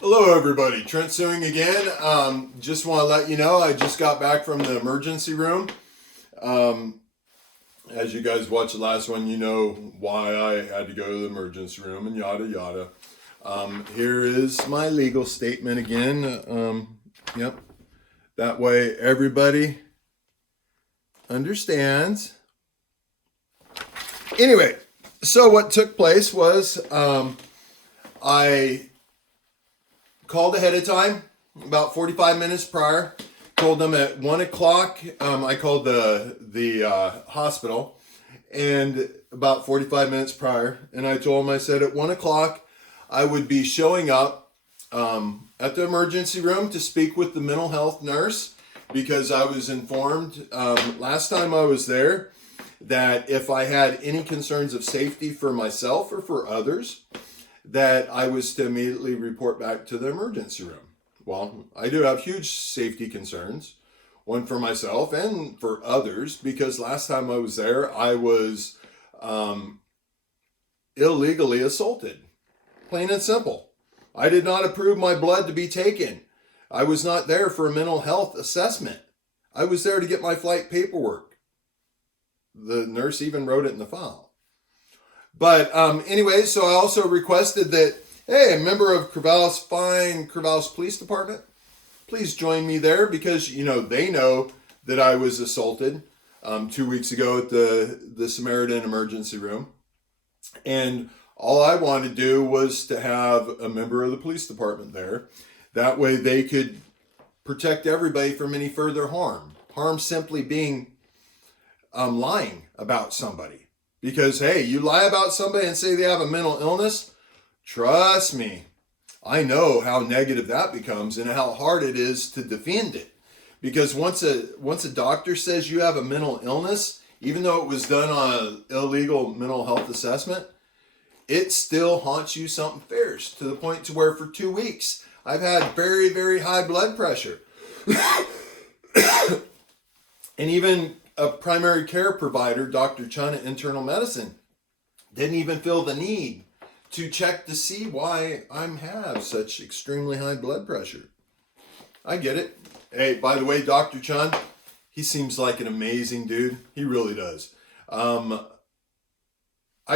Hello everybody, Trent Suing again. Just want to let you know I just got back from the emergency room. As you guys watched the last one, you know why I had to go to the emergency room and yada yada. Here is my legal statement again. Yep, that way everybody understands. Anyway, so what took place was I called ahead of time, about 45 minutes prior. Told them at 1 o'clock. I called the hospital, and about 45 minutes prior, and I told them, I said at 1 o'clock I would be showing up at the emergency room to speak with the mental health nurse, because I was informed last time I was there that if I had any concerns of safety for myself or for others, that I was to immediately report back to the emergency room. Well, I do have huge safety concerns, one for myself and for others, because last time I was there, I was illegally assaulted. Plain and simple. I did not approve my blood to be taken. I was not there for a mental health assessment. I was there to get my flight paperwork. The nurse even wrote it in the file. But anyway, so I also requested that, hey, a member of Corvallis Police Department, please join me there, because, you know, they know that I was assaulted 2 weeks ago at the Samaritan emergency room. And all I wanted to do was to have a member of the police department there. That way they could protect everybody from any further harm. Harm simply being lying about somebody. Because, hey, you lie about somebody and say they have a mental illness, trust me, I know how negative that becomes and how hard it is to defend it. Because once a doctor says you have a mental illness, even though it was done on an illegal mental health assessment, it still haunts you something fierce, to the point to where for 2 weeks I've had very, very high blood pressure. And even a primary care provider, Dr. Chun at Internal Medicine, didn't even feel the need to check to see why I have such extremely high blood pressure. I get it. Hey, by the way, Dr. Chun, he seems like an amazing dude. He really does. I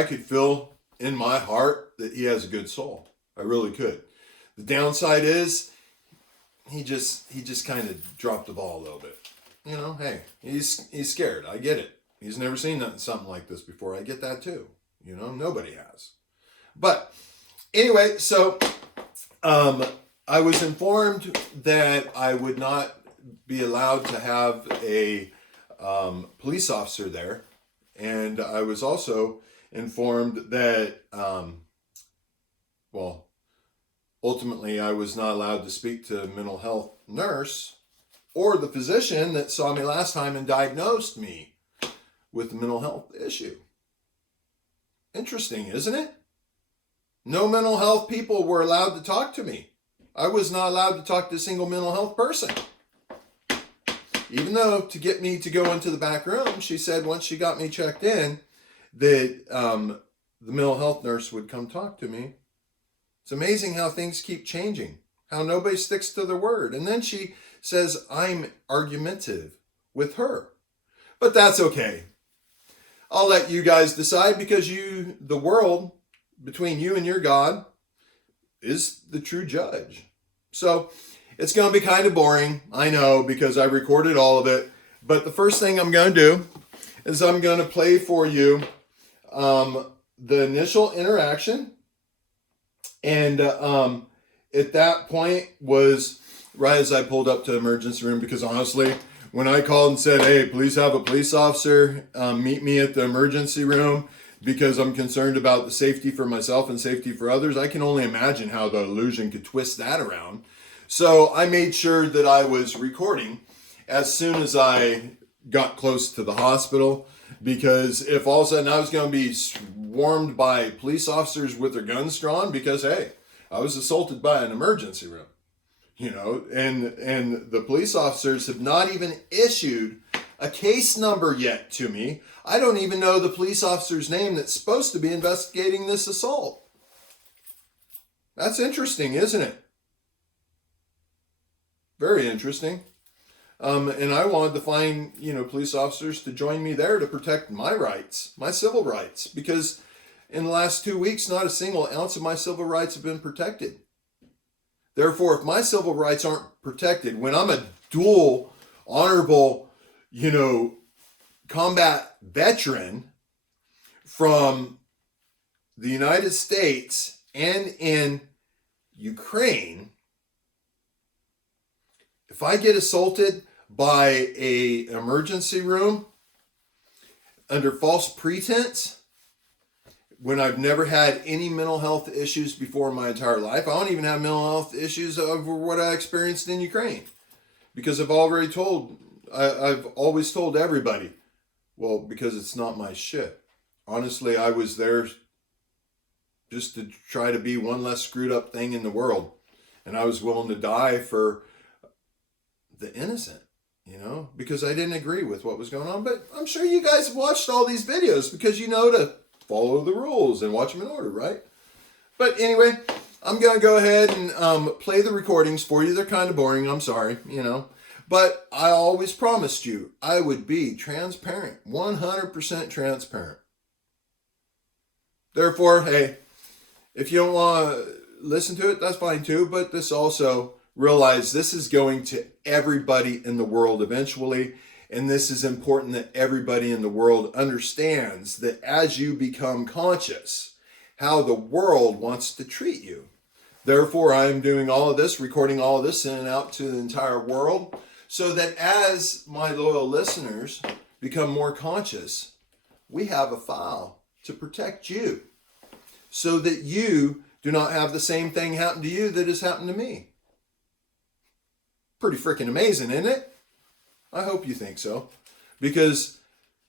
could feel in my heart that he has a good soul. I really could. The downside is he just kind of dropped the ball a little bit. You know, hey, he's scared. I get it. He's never seen something like this before. I get that too. You know, nobody has. But anyway, so I was informed that I would not be allowed to have a police officer there. And I was also informed that, ultimately I was not allowed to speak to a mental health nurse or the physician that saw me last time and diagnosed me with a mental health issue. Interesting, isn't it? No mental health people were allowed to talk to me. I was not allowed to talk to a single mental health person. Even though to get me to go into the back room, she said once she got me checked in that the mental health nurse would come talk to me. It's amazing how things keep changing, how nobody sticks to their word. And then she says I'm argumentative with her. But that's okay. I'll let you guys decide, because the world between you and your God is the true judge. So it's going to be kind of boring, I know, because I recorded all of it. But the first thing I'm going to do is I'm going to play for you the initial interaction. And at that point was right as I pulled up to the emergency room, because honestly, when I called and said, hey, please have a police officer meet me at the emergency room because I'm concerned about the safety for myself and safety for others, I can only imagine how the illusion could twist that around. So I made sure that I was recording as soon as I got close to the hospital, because if all of a sudden I was going to be swarmed by police officers with their guns drawn, because, hey, I was assaulted by an emergency room. You know, and the police officers have not even issued a case number yet to me. I don't even know the police officer's name that's supposed to be investigating this assault. That's interesting, isn't it? Very interesting. And I wanted to find, police officers to join me there to protect my rights, my civil rights, because in the last 2 weeks, not a single ounce of my civil rights have been protected. Therefore, if my civil rights aren't protected, when I'm a dual, honorable, combat veteran from the United States and in Ukraine, if I get assaulted by an emergency room under false pretense, when I've never had any mental health issues before in my entire life, I don't even have mental health issues over what I experienced in Ukraine. Because I've always told everybody, well, because it's not my shit. Honestly, I was there just to try to be one less screwed up thing in the world. And I was willing to die for the innocent, because I didn't agree with what was going on. But I'm sure you guys have watched all these videos because you know to follow the rules and watch them in order, right? But anyway, I'm going to go ahead and play the recordings for you. They're kind of boring, I'm sorry, But I always promised you I would be transparent, 100% transparent. Therefore, hey, if you don't want to listen to it, that's fine too. But this also, realize this is going to everybody in the world eventually. And this is important that everybody in the world understands that as you become conscious, how the world wants to treat you. Therefore, I am doing all of this, recording all of this, sending it out to the entire world, so that as my loyal listeners become more conscious, we have a file to protect you, so that you do not have the same thing happen to you that has happened to me. Pretty freaking amazing, isn't it? I hope you think so, because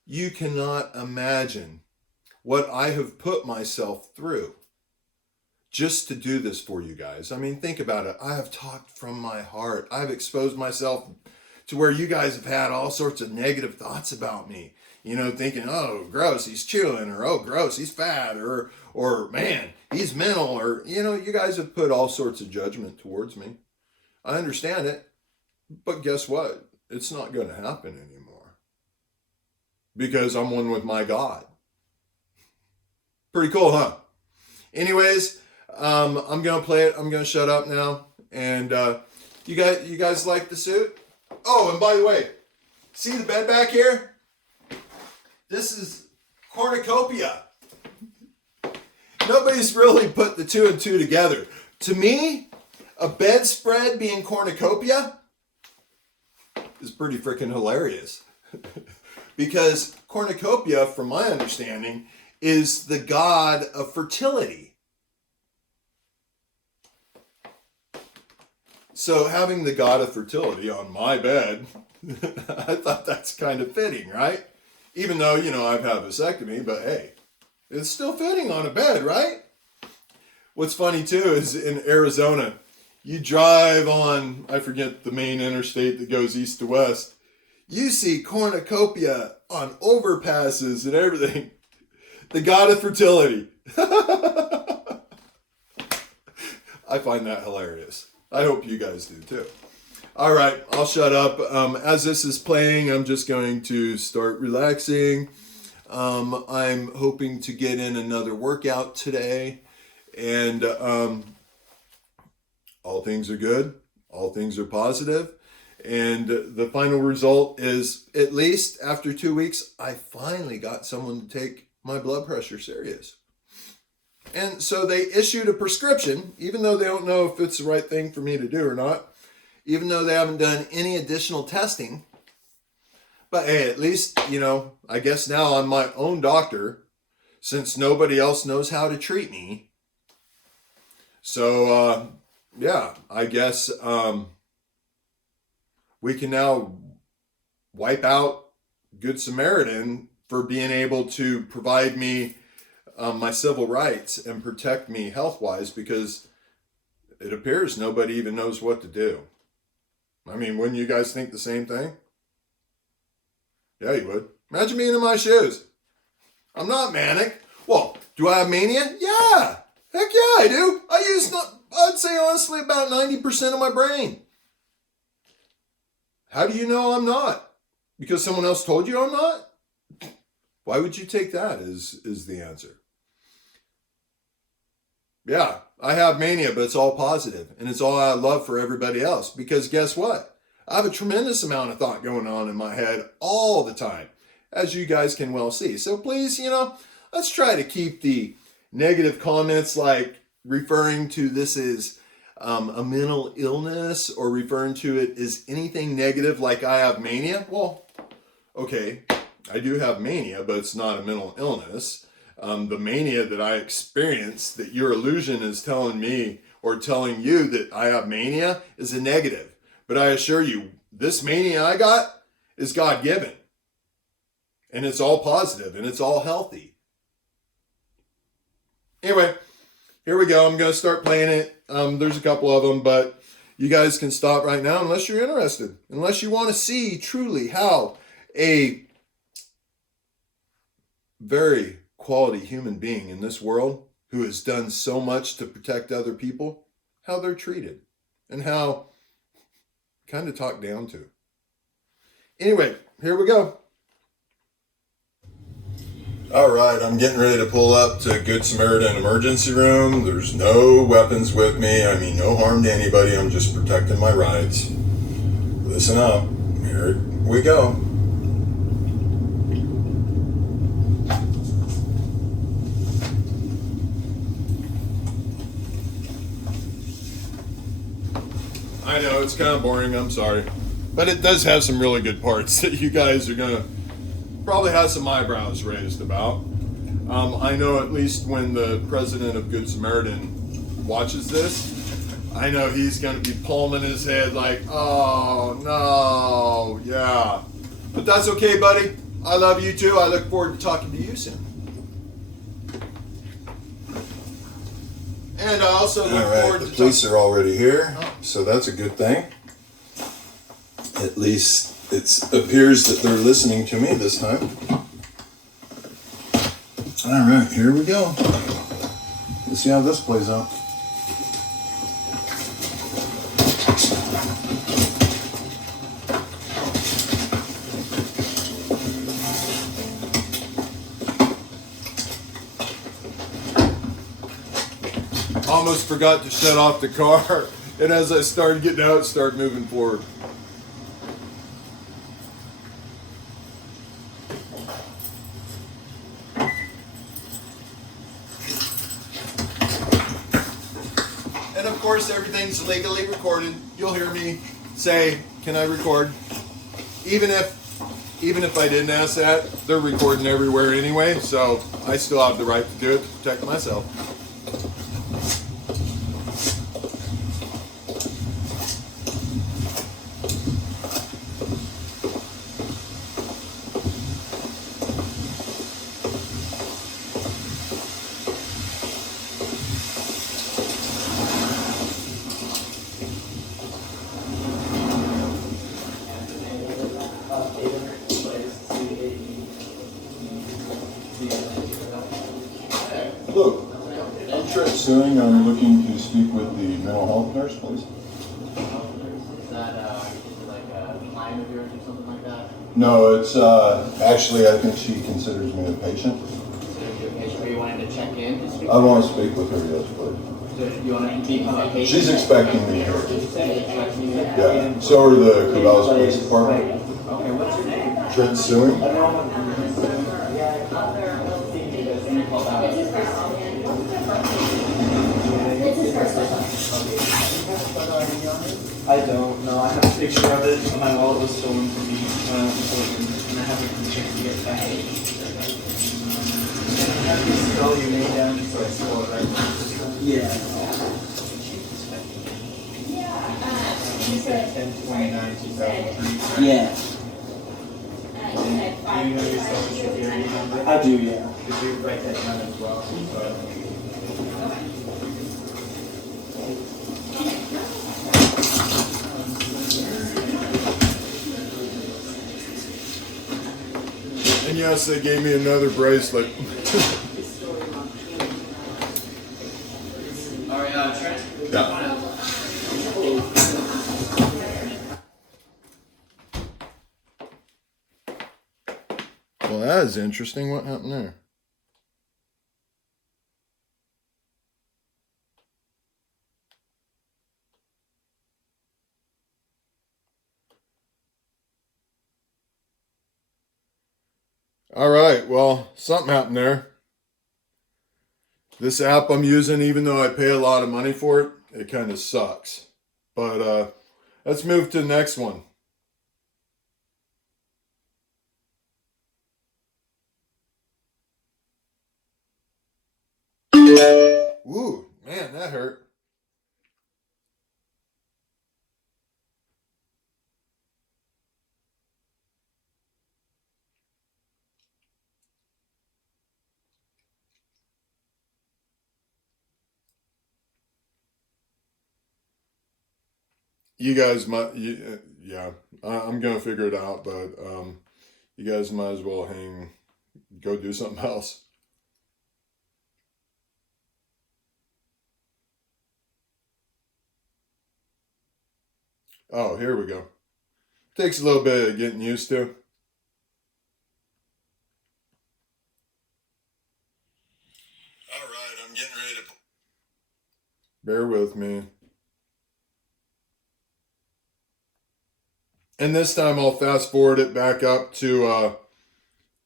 you cannot imagine what I have put myself through just to do this for you guys. I mean, think about it. I have talked from my heart. I've exposed myself to where you guys have had all sorts of negative thoughts about me, thinking, oh, gross, he's chewing, or oh, gross, he's fat, or man, he's mental, or, you guys have put all sorts of judgment towards me. I understand it, but guess what? It's not going to happen anymore, because I'm one with my God. Pretty cool, huh? Anyways, I'm going to play it. I'm going to shut up now. And you guys like the suit? Oh, and by the way, see the bed back here? This is cornucopia. Nobody's really put the two and two together. To me, a bedspread being cornucopia is pretty freaking hilarious. Because cornucopia, from my understanding, is the god of fertility. So having the god of fertility on my bed, I thought that's kind of fitting, right? Even though, I've had a vasectomy, but hey, it's still fitting on a bed, right? What's funny too is in Arizona, you drive on, I forget the main interstate that goes east to west, you see cornucopia on overpasses and everything. The god of fertility. I find that hilarious. I hope you guys do too. All right, I'll shut up. As this is playing, I'm just going to start relaxing. I'm hoping to get in another workout today. And all things are good. All things are positive. And the final result is, at least after 2 weeks, I finally got someone to take my blood pressure serious. And so they issued a prescription, even though they don't know if it's the right thing for me to do or not, even though they haven't done any additional testing. But hey, at least, I guess now I'm my own doctor, since nobody else knows how to treat me. So, yeah, I guess we can now wipe out Good Samaritan for being able to provide me my civil rights and protect me health-wise, because it appears nobody even knows what to do. I mean, wouldn't you guys think the same thing? Yeah, you would. Imagine being in my shoes. I'm not manic. Well, do I have mania? Yeah. Heck yeah, I do. I'd say honestly about 90% of my brain. How do you know I'm not? Because someone else told you I'm not? Why would you take that is the answer. Yeah, I have mania, but it's all positive, and it's all out of love for everybody else. Because guess what? I have a tremendous amount of thought going on in my head all the time, as you guys can well see. So please, let's try to keep the negative comments like referring to this as a mental illness or referring to it as anything negative like I have mania. Well, okay, I do have mania, but it's not a mental illness. The mania that I experience, that your illusion is telling me or telling you that I have mania, is a negative. But I assure you, this mania I got is God-given. And it's all positive and it's all healthy. Anyway, here we go. I'm going to start playing it. There's a couple of them, but you guys can stop right now unless you're interested. Unless you want to see truly how a very quality human being in this world who has done so much to protect other people, how they're treated and how kind of talked down to. Anyway, here we go. All right, I'm getting ready to pull up to Good Samaritan emergency room. There's no weapons with me. I mean, no harm to anybody. I'm just protecting my rights. Listen up. Here we go. I know, it's kind of boring. I'm sorry. But it does have some really good parts that you guys are going to probably have some eyebrows raised about. I know at least when the president of Good Samaritan watches this, I know he's going to be palming his head like, oh, no, yeah. But that's okay, buddy. I love you too. I look forward to talking to you soon. And I also look forward to... The police are already here, so that's a good thing. At least it appears that they're listening to me this time. All right, here we go. Let's see how this plays out. Almost forgot to shut off the car, and as I started getting out, it started moving forward. And of course, everything's legally recorded. You'll hear me say, "Can I record?" Even if I didn't ask that, they're recording everywhere anyway, so I still have the right to do it to protect myself. Hello, I'm Trent Suing. I'm looking to speak with the mental health nurse, please. Is that like a client of yours or something like that? No, it's actually, I think she considers me a patient. Are you wanting to check in to speak? I want to speak with her, yes, please. So you want to become a patient? She's expecting me here. Yeah, so are the Corvallis Police Department. Okay, what's your name? Trent Suing. I don't know. I have a picture of it, but my wallet was stolen from me when I was important, and I haven't had a chance to get it back. I have to spell your name down just so I spell it right. Yeah. You said 10/29/2003. Yeah. Do you know your social security number? I do, yeah. Could you write that down as well? And yes, they gave me another bracelet. All right, Trent? Yeah. that is interesting. What happened there? All right, well, something happened there. This app I'm using, even though I pay a lot of money for it, it kind of sucks. But let's move to the next one. Ooh, man, that hurt. You guys might, yeah, I'm gonna figure it out, but you guys might as well go do something else. Oh, here we go. Takes a little bit of getting used to. All right, I'm getting ready to. Bear with me. And this time I'll fast forward it back up to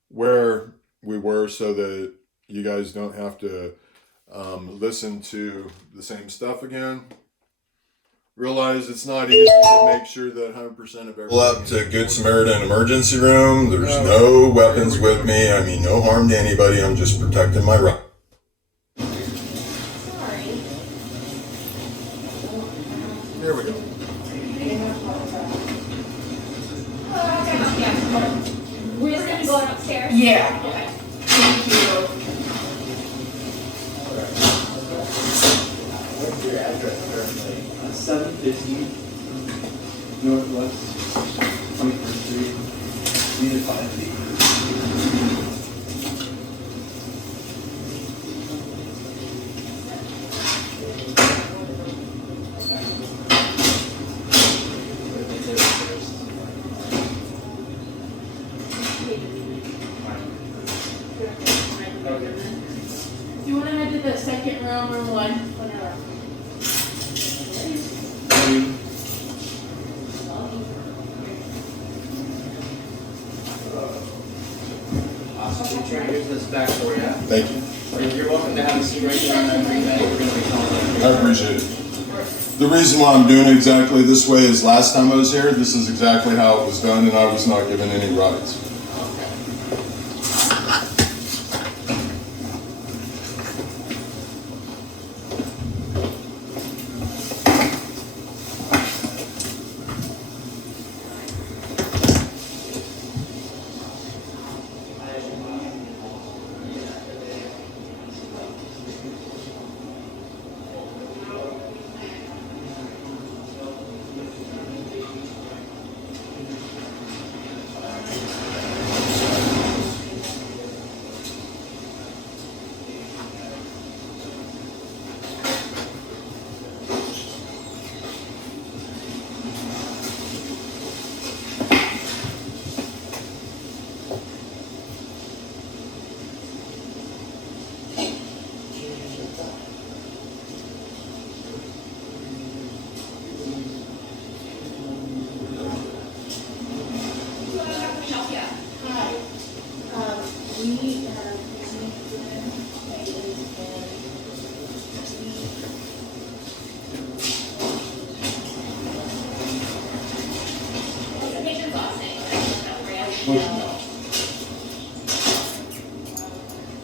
where we were so that you guys don't have to listen to the same stuff again. Realize it's not easy to make sure that 100% of everything. Pull up to Good Samaritan emergency room. There's no weapons with me. I mean, no harm to anybody. I'm just protecting my right. Sorry. Here we go. We're just gonna go upstairs? Yeah. Okay. Thank you. What's your address currently? 750 Northwest 21st Street, Unit 5B. Do you want to head to the second room, room 1? Whatever. Awesome. Trent, here's this back for you. Thank you. You're welcome to have a seat right there on that green bag. We're going to be calling I appreciate it. The reason why I'm doing it exactly this way is last time I was here, this is exactly how it was done, and I was not given any rights.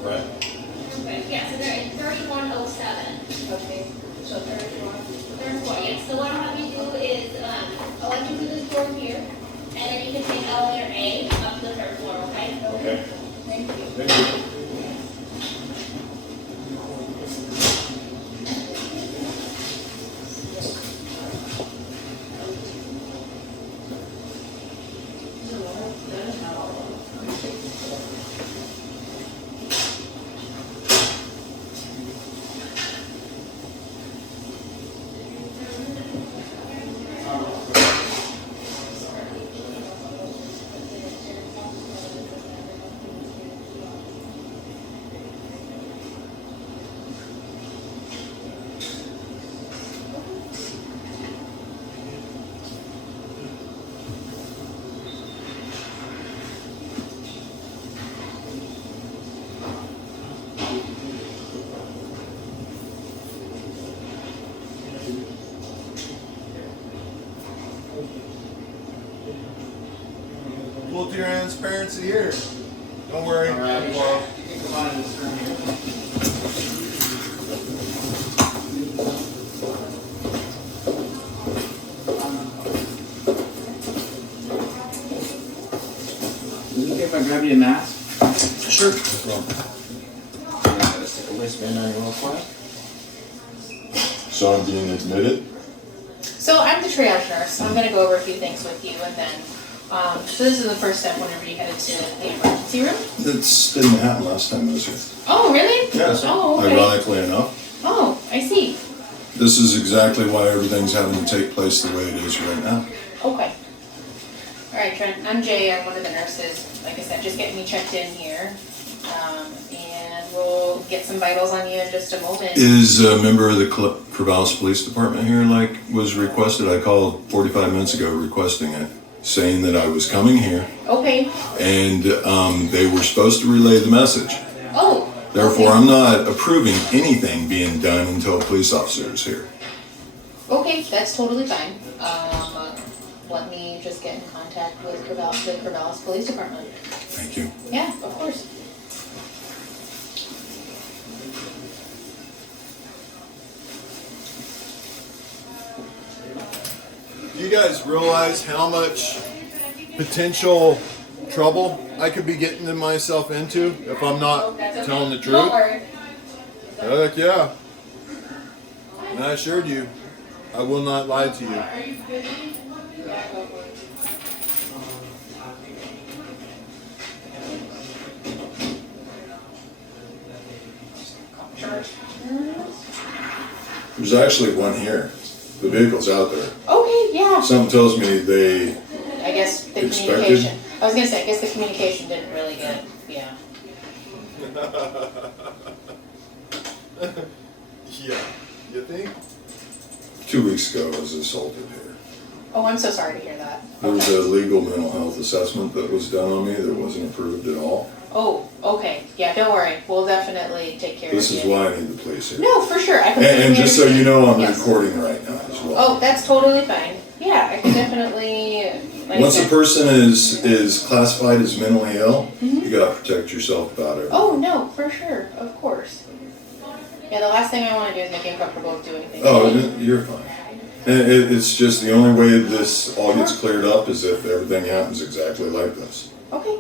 Right. Yeah, so they're in 3107. Okay, so 31. 34, yes. So what I'll have you do is, I'll let you do this door here, and then you can take elevator A up to the third floor, okay? Okay. Thank you. Thank you. Full transparency here. Don't worry. All right, well, you can come on in this room here. Is it okay if I grab you a mask? Sure. Yeah, let's stick a wristband on you real quick. So I'm being admitted? So I'm the triage nurse. I'm gonna go over a few things with you and then, so this is the first step whenever you headed to the emergency room. That didn't happen last time I was here. Oh, really? Yeah. Oh, okay. Ironically enough, Oh, I see. this is exactly why everything's having to take place the way it is right now. Okay. All right, Trent. I'm Jay. I'm one of the nurses. Like I said, just getting me checked in here. And we'll get some vitals on you in just a moment. Is a member of the Corvallis Police Department here like was requested? I called 45 minutes ago requesting it, saying that I was coming here Okay. and they were supposed to relay the message. Oh. Therefore, okay. I'm not approving anything being done until a police officer is here. Okay, that's totally fine. Let me just get in contact with the Corvallis Police Department. Thank you. Yeah, of course. Do you guys realize how much potential trouble I could be getting myself into if I'm not telling the truth? Don't worry. Heck yeah. And I assured you, I will not lie to you. There's actually one here. The vehicle's out there. Okay, yeah. Something tells me they I guess the Expected? communication. I was gonna say, I guess the communication didn't really get, yeah. Yeah, you think? 2 weeks ago I was assaulted here. Oh, I'm so sorry to hear that. There was a legal mental health assessment that was done on me that wasn't approved at all. Oh, okay. Yeah, don't worry. We'll definitely take care This of is you. why I need the police here. No, for sure. I completely And just so you know, I'm Yes. recording right now as well. Oh, that's totally fine. Yeah, I can definitely. Like I Once a said- person is classified as mentally ill, you gotta protect yourself about it. Oh no, for sure, of course. Yeah, the last thing I want to do is make you uncomfortable with doing anything. Oh, you're fine. And it's just the only way this all gets cleared up is if everything happens exactly like this. Okay.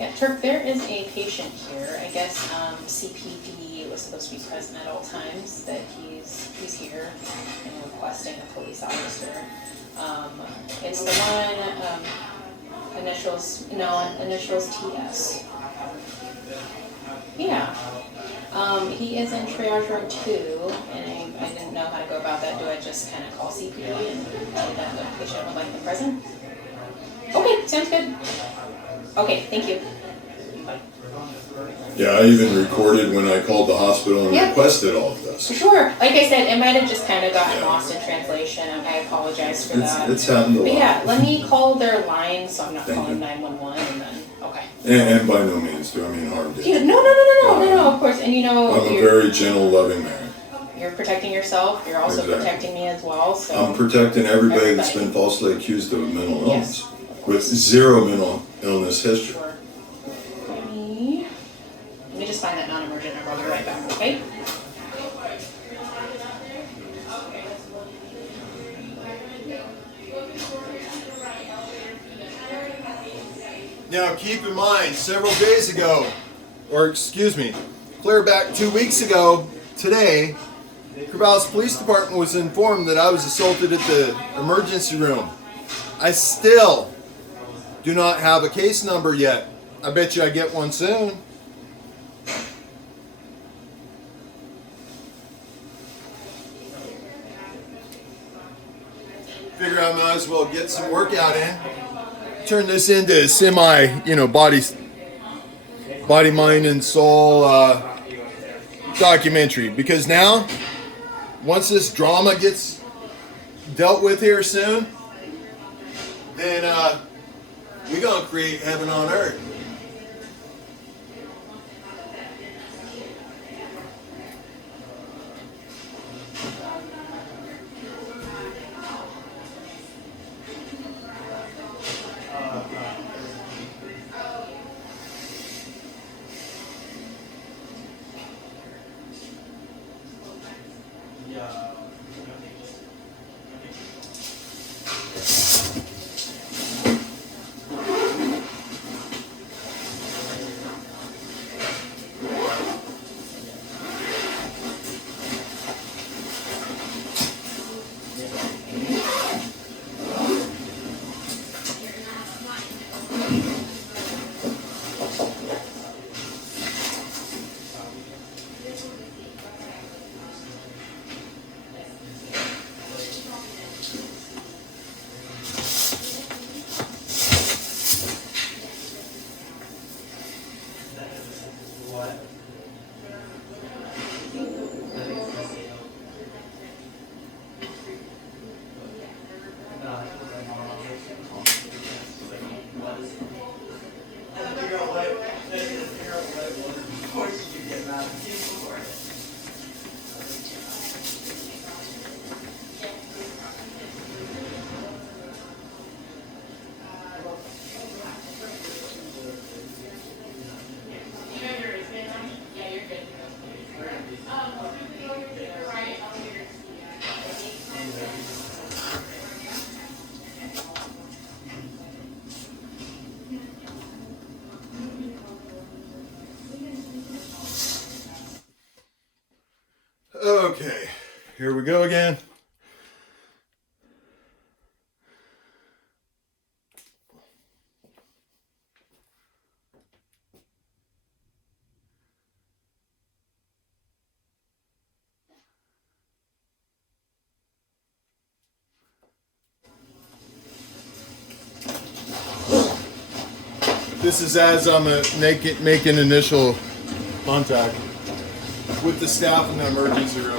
Yeah, Turk, there is a patient here. I guess CPD was supposed to be present at all times. That he's here and requesting a police officer. It's the one initials TS. Yeah. He is in triage room 2, and I didn't know how to go about that. Do I just kind of call CPD and say that the patient would like them present? Okay, sounds good. Okay, thank you. Bye. Yeah, I even recorded when I called the hospital and Yeah. requested all of this. Sure. Like I said, it might have just kind of gotten lost in translation. I apologize for that. It's happened a But lot. yeah, let me call their line so I'm not Thank calling you. 911 and then, okay. And by no means do I mean harm to Yeah, you. no, of course. And you know, I'm a very gentle, loving man. you're protecting yourself. You're also Exactly. protecting me as well. So I'm protecting everybody that's Everybody. been falsely accused of mental Yes, illness of with course. zero mental illness history. Sure. Let me just find that non-emergent number. I'll be right back, okay? Now keep in mind, several days ago, or excuse me, clear back 2 weeks ago today, Corvallis Police Department was informed that I was assaulted at the emergency room. I still do not have a case number yet. I bet you I get one soon. Figure I might as well get some workout in. Turn this into semi, body, mind, and soul documentary. Because now, once this drama gets dealt with here soon, then we're gonna create heaven on earth. Here we go again. This is as I'm making initial contact with the staff in the emergency room.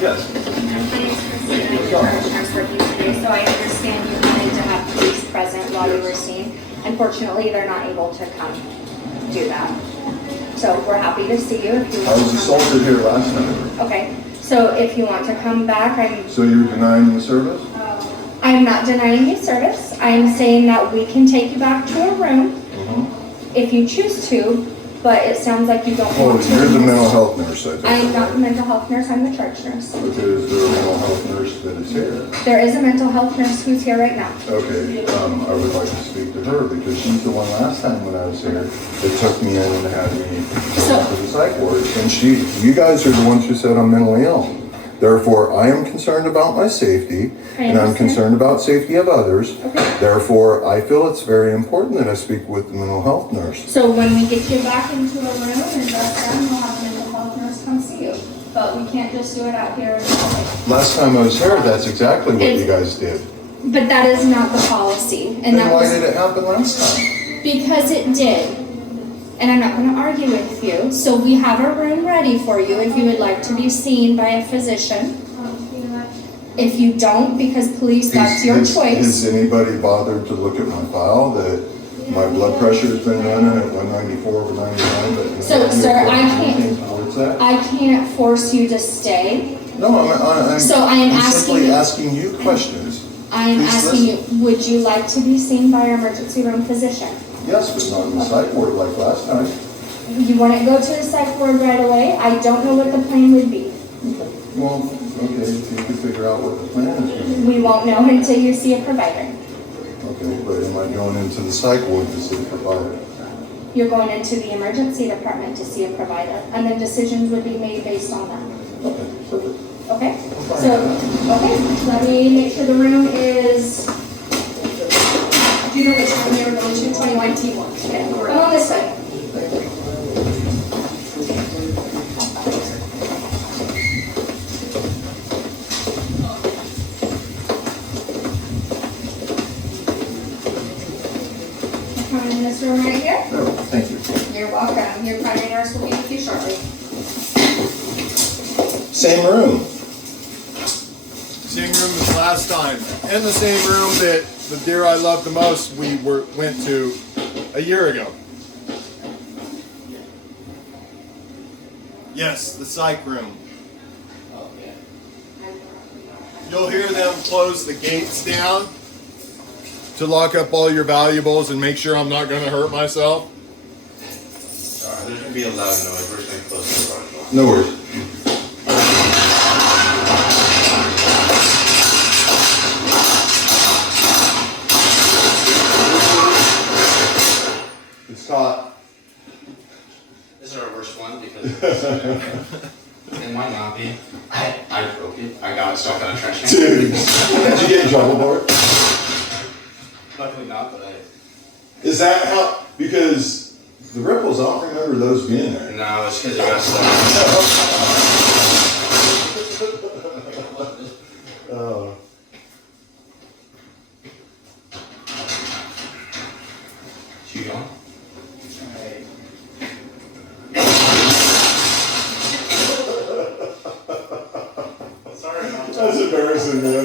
Yes. My name is Christina, I'm your charge nurse working today, so I understand you wanted to have police present while you were seen. Unfortunately, they're not able to come do that. So we're happy to see you if you I want was to come assaulted here last time. back. Okay, so if you want to come back, So you're denying the service? I'm not denying you service. I'm saying that we can take you back to a room if you choose to, but it sounds like you don't Oh, want to. you're the mental health nurse, I think. I'm not the mental health nurse, I'm the charge nurse. But there's a mental health nurse that is here. There is a mental health nurse who's here right now. Okay, I would like to speak to her because she's the one last time when I was here that took me in and had me go to the psych ward. And you guys are the ones who said I'm mentally ill. Therefore, I am concerned about my safety, and I'm concerned about safety of others. Okay. Therefore, I feel it's very important that I speak with the mental health nurse. So when we get you back into a room and that's done, we'll have a mental health nurse come see you. But we can't just do it out here in public. Last time I was here, that's exactly what you guys did. But that is not the policy, and Then that why was did it happen last time? because it did. And I'm not gonna argue with you. So we have a room ready for you if you would like to be seen by a physician. If you don't, because police, that's your choice. Has anybody bothered to look at my file that my blood pressure has been running at 194/99? But So, sir, I anything can't, towards that? I can't force you to stay. No, So I am I'm asking simply you- asking you questions. I am Please asking you, would you like to be seen by our emergency room physician? Yes, but not in the psych ward like last time. You wouldn't go to the psych ward right away? I don't know what the plan would be. Well, okay, if you could figure out what the plan is gonna be. We won't know until you see a provider. Okay, but am I going into the psych ward to see a provider? You're going into the emergency department to see a provider, and then decisions would be made based on that. Okay, perfect. Okay? So, okay, let me make sure the room is, Do you know which one you're going to? 21 T1. okay, come on this way. Come in this room right here. No, thank you. You're welcome. Your primary nurse will be with you shortly. Same room. Same room as last time. In the same room that the deer I love the most went to a year ago. Yes, the psych room. Oh, yeah. You'll hear them close the gates down to lock up all your valuables and make sure I'm not going to hurt myself. Alright, there's gonna be a loud noise. We're just gonna close the garage door. No worries. It's hot. This is our worst one because it might not be. I broke it. I got stuck on a trash can. Dude, did you get in trouble for it? Luckily not, but Is that how? Because the ripples, I don't remember those being there. no, it's because it got stuck. Oh. You going? Sorry about That's embarrassing, man.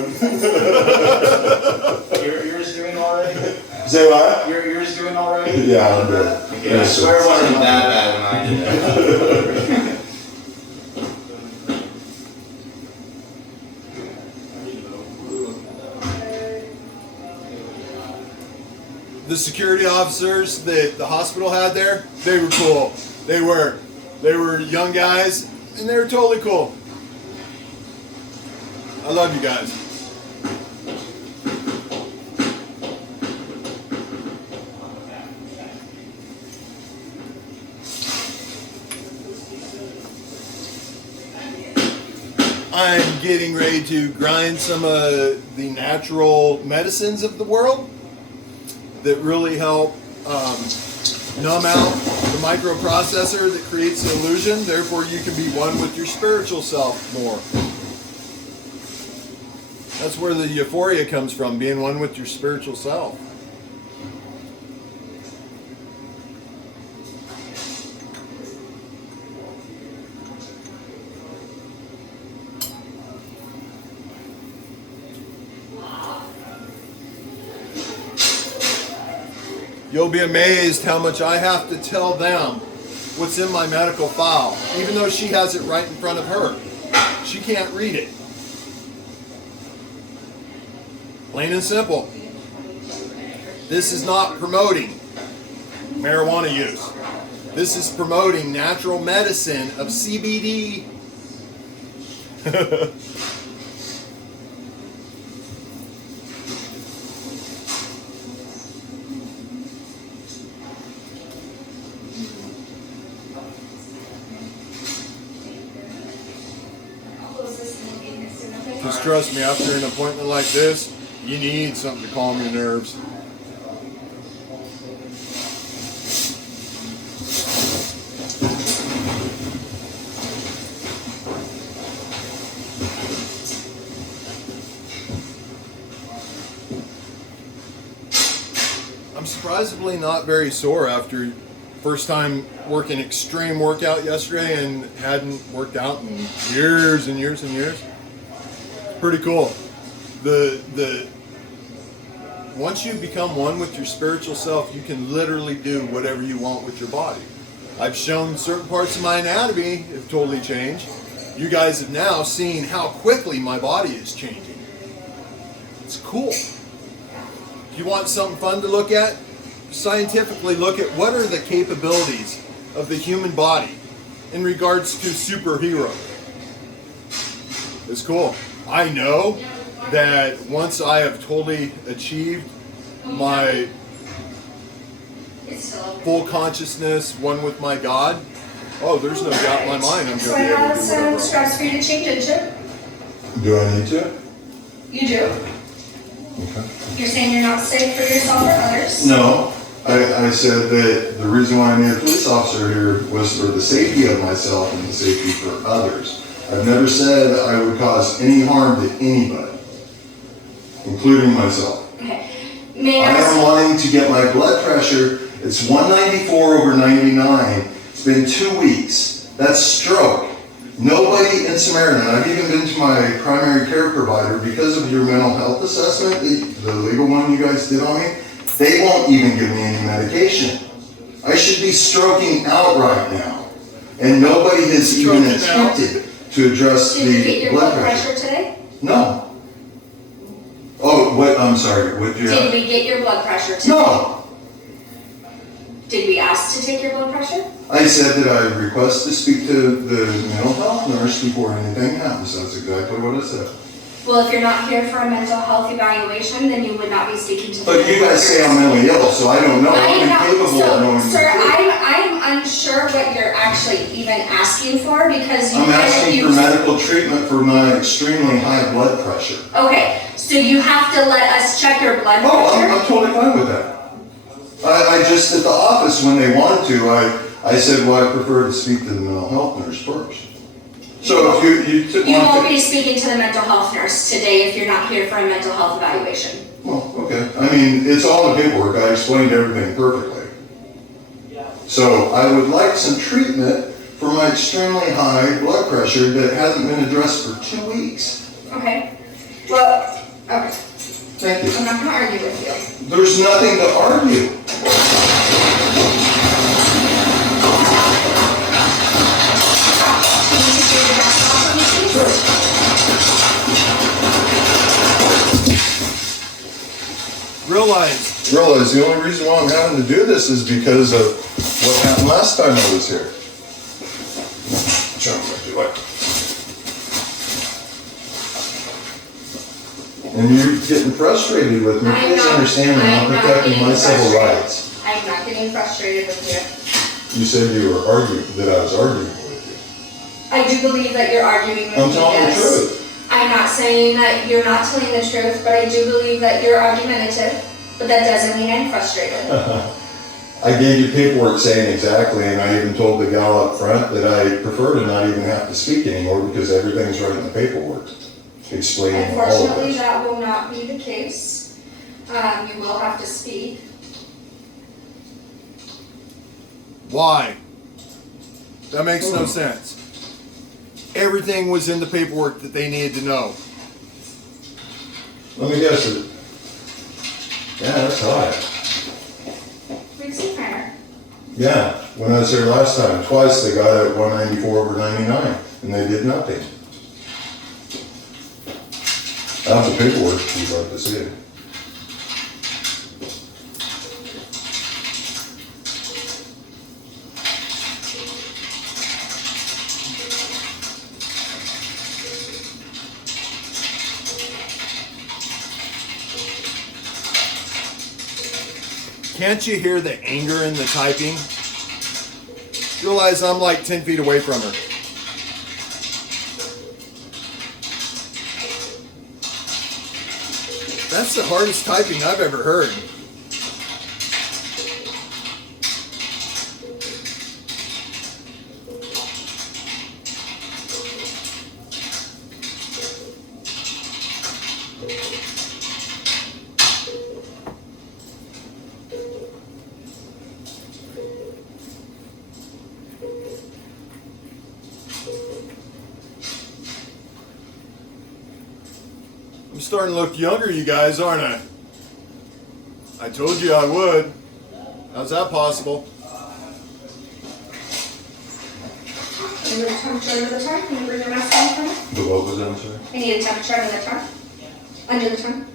Yours doing all right? Say what? Yours doing all right? Yeah, I'm good. Okay, I swear it wasn't that bad when I did that. The security officers that the hospital had there, they were cool. They were young guys, and they were totally cool. I love you guys. I'm getting ready to grind some of the natural medicines of the world that really help numb out the microprocessor that creates the illusion. Therefore, you can be one with your spiritual self more. That's where the euphoria comes from, being one with your spiritual self. You'll be amazed how much I have to tell them what's in my medical file, even though she has it right in front of her. She can't read it. Plain and simple. This is not promoting marijuana use. This is promoting natural medicine of CBD. Just trust me, after an appointment like this, you need something to calm your nerves. I'm surprisingly not very sore after first time working extreme workout yesterday and hadn't worked out in years and years and years. Pretty cool. Once you become one with your spiritual self, you can literally do whatever you want with your body. I've shown certain parts of my anatomy have totally changed. You guys have now seen how quickly my body is changing. It's cool. If you want something fun to look at, scientifically look at what are the capabilities of the human body in regards to superhero. It's cool. I know that once I have totally achieved my full consciousness, one with my God, oh, there's no doubt in my mind I'm going to So be I able to have do some whatever. straps for you to change into. Do I need to? You do. Okay. You're saying you're not safe for yourself or others? No, I said that the reason why I need a police officer here was for the safety of myself and the safety for others. I've never said I would cause any harm to anybody, including myself. Okay. May I I ask? am wanting to get my blood pressure. It's 194/99. It's been 2 weeks. That's stroke. Nobody in Samaritan, I've even been to my primary care provider because of your mental health assessment, the legal one you guys did on me, they won't even give me any medication. I should be stroking out right now. And nobody has even attempted to address Did you get the your blood pressure. today? No. Oh, what, I'm sorry, what do you Did have? we get your blood pressure today? No. Did we ask to take your blood pressure? I said that I request to speak to the mental health nurse before anything happens. That's exactly what I said. Well, if you're not here for a mental health evaluation, then you would not be speaking to the But you guys say I'm mentally ill, so I don't know. I'm incapable of knowing. Sir, I'm unsure what you're actually even asking for because you I'm asking for used. medical treatment for my extremely high blood pressure. Okay, so you have to let us check your blood Oh, pressure? I'm totally fine with that. I just, at the office, when they wanted to, I said, well, I prefer to speak to the mental health nurse first. So if you took You won't one, be speaking to the mental health nurse today if you're not here for a mental health evaluation. well, okay. I mean, it's all in the paperwork. I explained everything perfectly. So I would like some treatment for my extremely high blood pressure that hasn't been addressed for 2 weeks. Okay. Well, okay. Thank you. I'm not gonna argue with you. There's nothing to argue. Can you just do the mask off for me, please? Realize the only reason why I'm having to do this is because of what happened last time I was here. And you're getting frustrated with me. Please understand that I'm protecting my civil rights. I'm not getting frustrated with you. You said you were arguing, that I was arguing with you. I do believe that you're arguing with I'm me, telling the yes. truth. I'm not saying that you're not telling the truth, but I do believe that you're argumentative, but that doesn't mean I'm frustrated. I gave you paperwork saying exactly, and I even told the gal up front that I prefer to not even have to speak anymore because everything's right in the paperwork, explaining all of Unfortunately, this. that will not be the case. You will have to speak. Why? That makes no sense. Everything was in the paperwork that they needed to know. Let me guess it. Yeah, that's high. Rixie Fire. Yeah, when I was there last time, twice they got it at 194/99, and they did nothing. That's the paperwork if you'd like to see it. Can't you hear the anger in the typing? Realize I'm like 10 feet away from her. That's the hardest typing I've ever heard. I'm starting to look younger, you guys, aren't I? I told you I would. How's that possible? I need a temperature under the tongue. Can you bring your mask on for me? The what was that, I'm sorry? I need a temperature under the tongue. Under the tongue.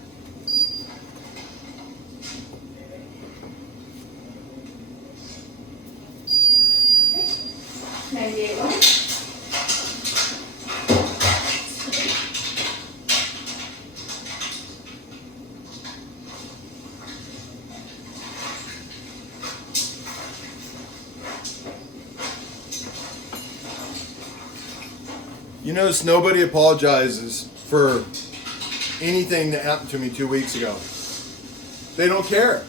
98. You notice nobody apologizes for anything that happened to me 2 weeks ago. They don't care.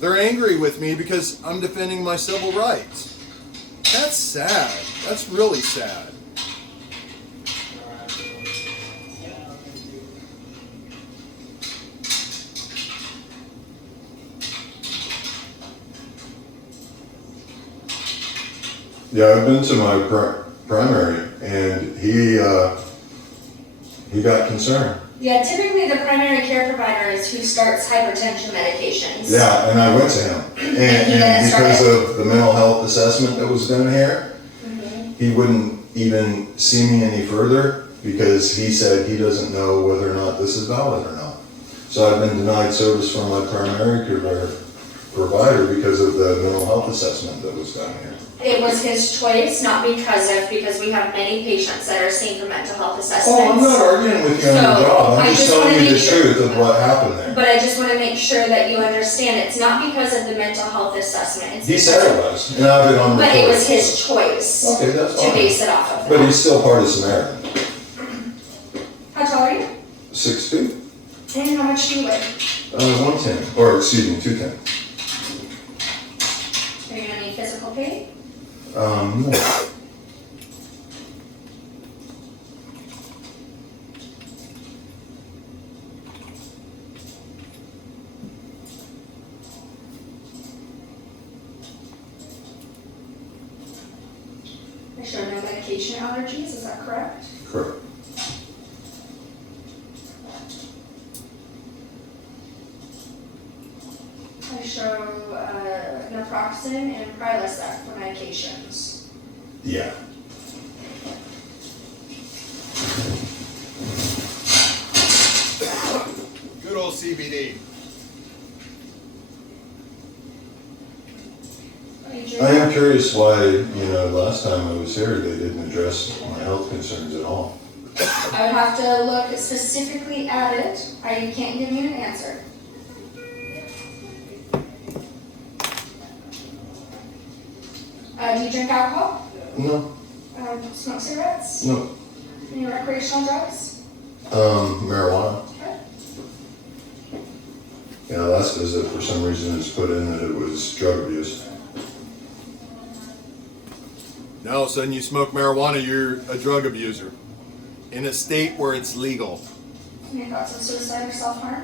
They're angry with me because I'm defending my civil rights. That's sad. That's really sad. Yeah, I've been to my primary, and he got concerned. Yeah, typically the primary care provider is who starts hypertension medications. Yeah, and I went to him, and because of the mental health assessment that was done here, he wouldn't even see me any further because he said he doesn't know whether or not this is valid or not. So I've been denied service from my primary care provider because of the mental health assessment that was done here. It was his choice, not because we have many patients that are seeing for mental health assessments. Oh, I'm not arguing with you on the So, job. I'm I just just telling wanna you the make sure- truth of what happened there. But I just want to make sure that you understand it's not because of the mental health assessment. It's He because said it of- was, and I've been on But record. it was his choice Okay, that's to fine. base it off of. But that. he's still part of Samaritan. How tall are you? 6'2", And how much do you weigh? 110, or excuse me, 210. Are you gonna need physical pain? No. I show no medication allergies, is that correct? Correct. I show naproxen and Prilosec for medications. Yeah. Good old CBD. Are you I drinking? am curious why, last time I was here, they didn't address my health concerns at all. I would have to look specifically at it. I can't give you an answer. Do you drink alcohol? No. Smoke cigarettes? No. Any recreational drugs? Marijuana. Okay. Yeah, last visit, for some reason, is put in that it was drug abuse. Now all of a sudden you smoke marijuana, you're a drug abuser. In a state where it's legal. Any thoughts of suicide or self-harm?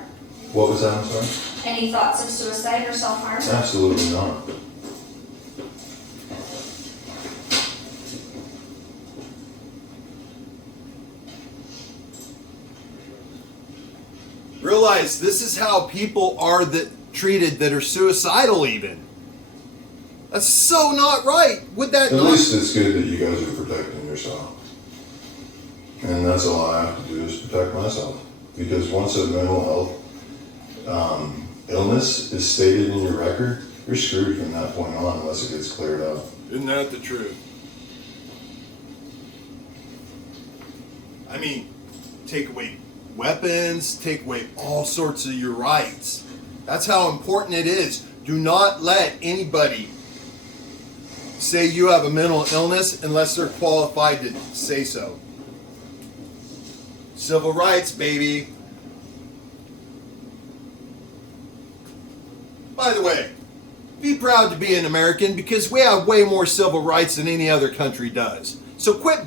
What was that, I'm sorry? Any thoughts of suicide or self-harm? Absolutely not. Realize this is how people are treated that are suicidal even. That's so not right. Would that At not? least it's good that you guys are protecting yourself. And that's all I have to do is protect myself. Because once a mental health illness is stated in your record, you're screwed from that point on unless it gets cleared up. Isn't that the truth? I mean, take away weapons, take away all sorts of your rights. That's how important it is. Do not let anybody say you have a mental illness unless they're qualified to say so. Civil rights, baby. By the way, be proud to be an American because we have way more civil rights than any other country does. So quit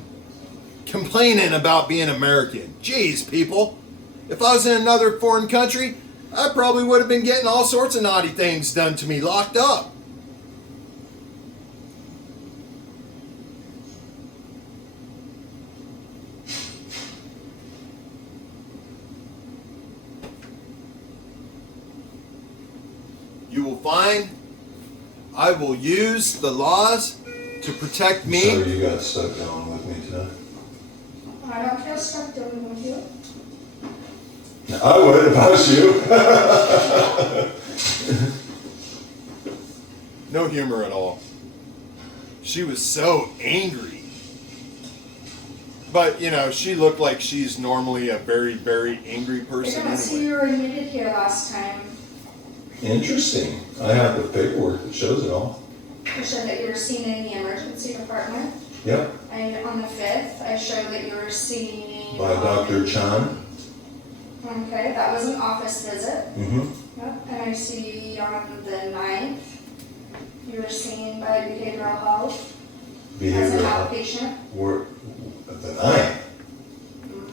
complaining about being American. Jeez, people. If I was in another foreign country, I probably would have been getting all sorts of naughty things done to me, locked up. You will find I will use the laws to protect me. So you got stuck going with me today? I don't feel stuck doing with you. I would if I was you. No humor at all. She was so angry. But, you know, she looked like she's normally a very, very angry I person didn't see anyway. you were admitted here last time. Interesting. I have the paperwork that shows it all. You showed that you were seen in the emergency department. Yep. On the 5th, I showed that you were seen. By Dr. Chan. Okay, that was an office visit. Mm-hmm. Yep, and I see on the 9th, you were seen by behavioral health as an Behavioral health. outpatient. We're at the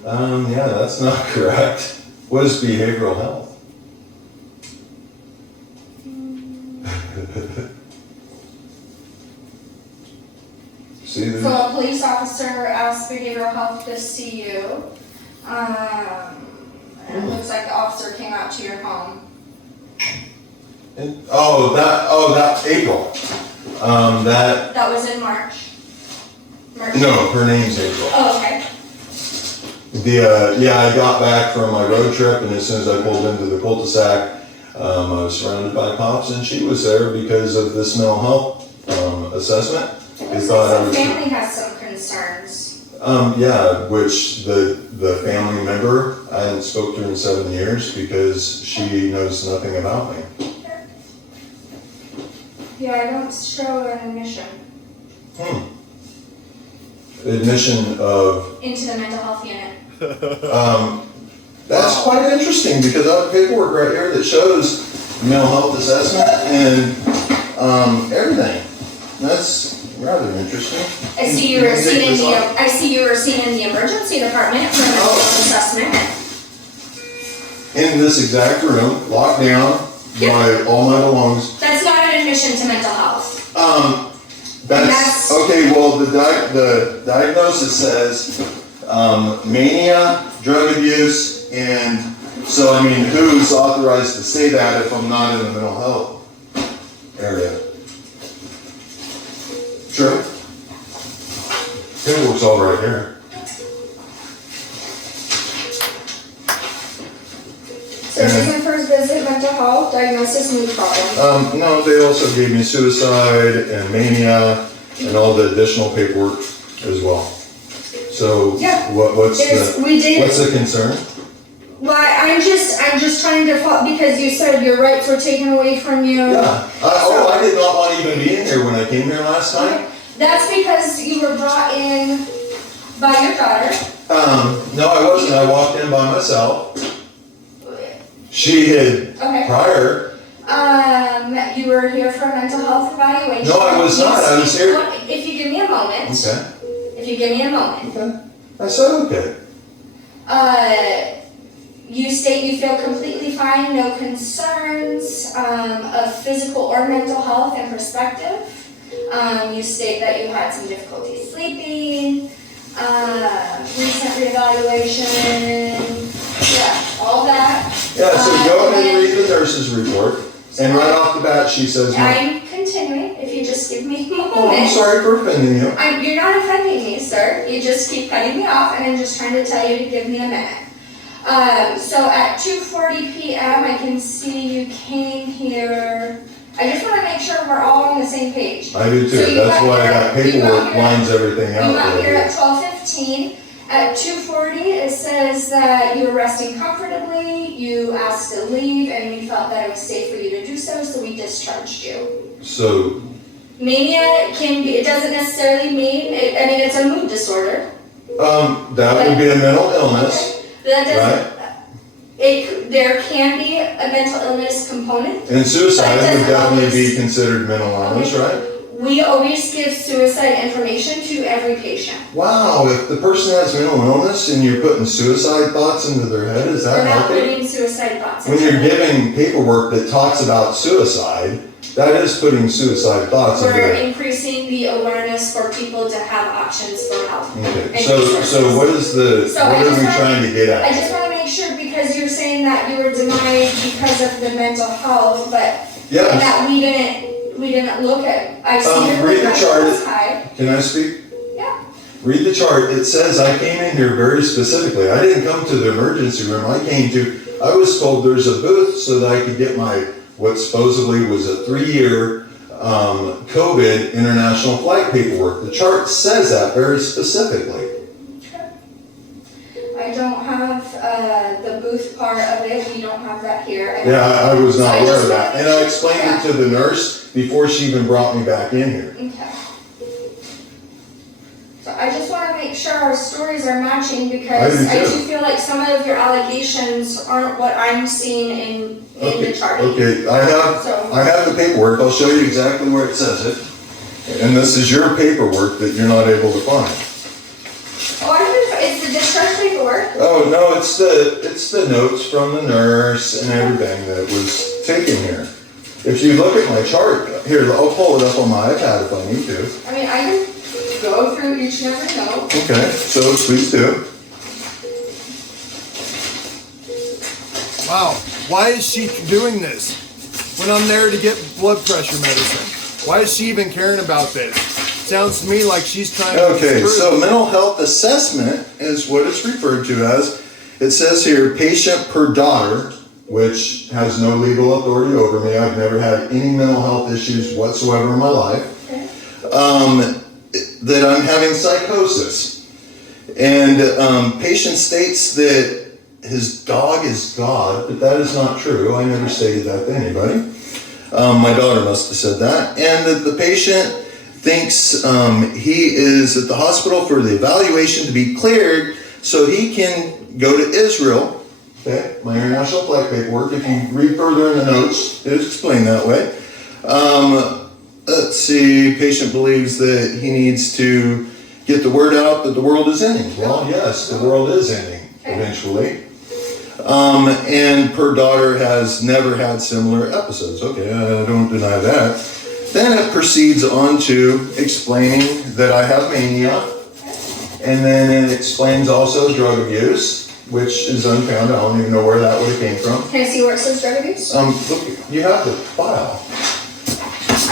9th. Yeah, that's not correct. What is behavioral health? See, So there's, a police officer asked behavioral health to see you. And it looks like the officer came out to your home. that April. That, That was in March. no, her name's April. Oh, okay. I got back from my road trip, and as soon as I pulled into the cul-de-sac, I was surrounded by cops, and she was there because of this mental health assessment. They thought I The was. family has some concerns. Which the family member, I hadn't spoke to her in 7 years because she knows nothing about me. Yeah, I don't show an admission Admission of, into the mental health unit. that's quite interesting because I have paperwork right here that shows mental health assessment and everything. That's rather interesting. I see you were seen in the emergency department for a mental health assessment. In this exact room, locked down, all my belongings. That's not an admission to mental health. That's okay. Well, the diagnosis says mania, drug abuse, and so I mean, who's authorized to say that if I'm not in the mental health area? Sure. Paperwork's all right here. So reason for his visit, mental health, diagnosis, mood problem. No, they also gave me suicide and mania and all the additional paperwork as well. So Yeah. what's the concern? Well, I'm just trying to follow, because you said your rights were taken away from you. Yeah. I did not want to even be in here when I came here last time. That's because you were brought in by your daughter. No, I wasn't. I walked in by myself. She had Okay. prior. You were here for a mental health evaluation. No, I was not. I was here. If you give me a moment. Okay. If you give me a moment. Okay. I said okay. You state you feel completely fine, no concerns of physical or mental health in perspective. You state that you had some difficulty sleeping, recent reevaluation, yeah, all that. Yeah, so go ahead and read the nurse's report. And right off the bat, she says, no. I'm continuing, if you just give me a moment. Oh, I'm sorry for offending you. You're not offending me, sir. You just keep cutting me off, and I'm just trying to tell you to give me a minute. So at 2:40 p.m., I can see you came here. I just want to make sure we're all on the same page. I do too. So you That's got why here- that you got paperwork here- lines everything out. You got right here at 12:15. At 2:40, it says that you were resting comfortably, you asked to leave, and we felt that it was safe for you to do so, so we discharged you. So, Mania can be, it doesn't necessarily mean, I mean, it's a mood disorder. that would be a mental illness, That doesn't, right? there can be a mental illness component. And suicide But it would doesn't definitely always- be considered mental illness, right? We always give suicide information to every patient. Wow, if the person has mental illness and you're putting suicide thoughts into their head, is We're that not healthy? putting suicide thoughts When into you're them. giving paperwork that talks about suicide, that is putting suicide thoughts into We're their. increasing the awareness for people to have options for help. Okay, and so resources. what is the, So what I are just we wanna- trying to get I at? just want to make sure, because you're saying that you were denied because of the mental health, but and Yes, that we didn't look at, I see your read the blood pressure chart. was high. can I speak? Yeah. Read the chart. It says I came in here very specifically. I didn't come to the emergency room. I was told there's a booth so that I could get my, what supposedly was a 3-year COVID international flight paperwork. The chart says that very specifically. I don't have the booth part of it, we don't have that here. Yeah, I was So not I aware just of that. wanna And I make explained sure- it to the nurse before she even brought me back in here. Okay. So I just want to make sure our stories are matching, because I do I too. do feel like some of your allegations aren't what I'm seeing in the chart. Okay, I have the paperwork. I'll show you exactly where it says it. And this is your paperwork that you're not able to find. Oh, it's the discharge paperwork. Oh, no, it's the notes from the nurse and everything that was taken here. If you look at my chart, here, I'll pull it up on my iPad if I need to. I mean, I can go through each and every note. Okay, so please do. Wow, why is she doing this when I'm there to get blood pressure medicine? Why is she even caring about this? Sounds to me like she's trying to Okay, screw. so mental health assessment is what it's referred to as. It says here, patient per daughter, which has no legal authority over me. I've never had any mental health issues whatsoever in my life. Okay. That I'm having psychosis. And patient states that his dog is God, but that is not true. I never stated that to anybody. My daughter must have said that. And that the patient thinks he is at the hospital for the evaluation to be cleared so he can go to Israel. Okay, my international flight paperwork. If you read further in the notes, it is explained that way. Let's see, patient believes that he needs to get the word out that the world is ending. Well, yes, the world is ending eventually. And per daughter has never had similar episodes. Okay, I don't deny that. Then it proceeds on to explaining that I have mania. And then it explains also drug abuse, which is unfounded. I don't even know where that would have came from. Can I see where it says drug abuse? Look, you have the file.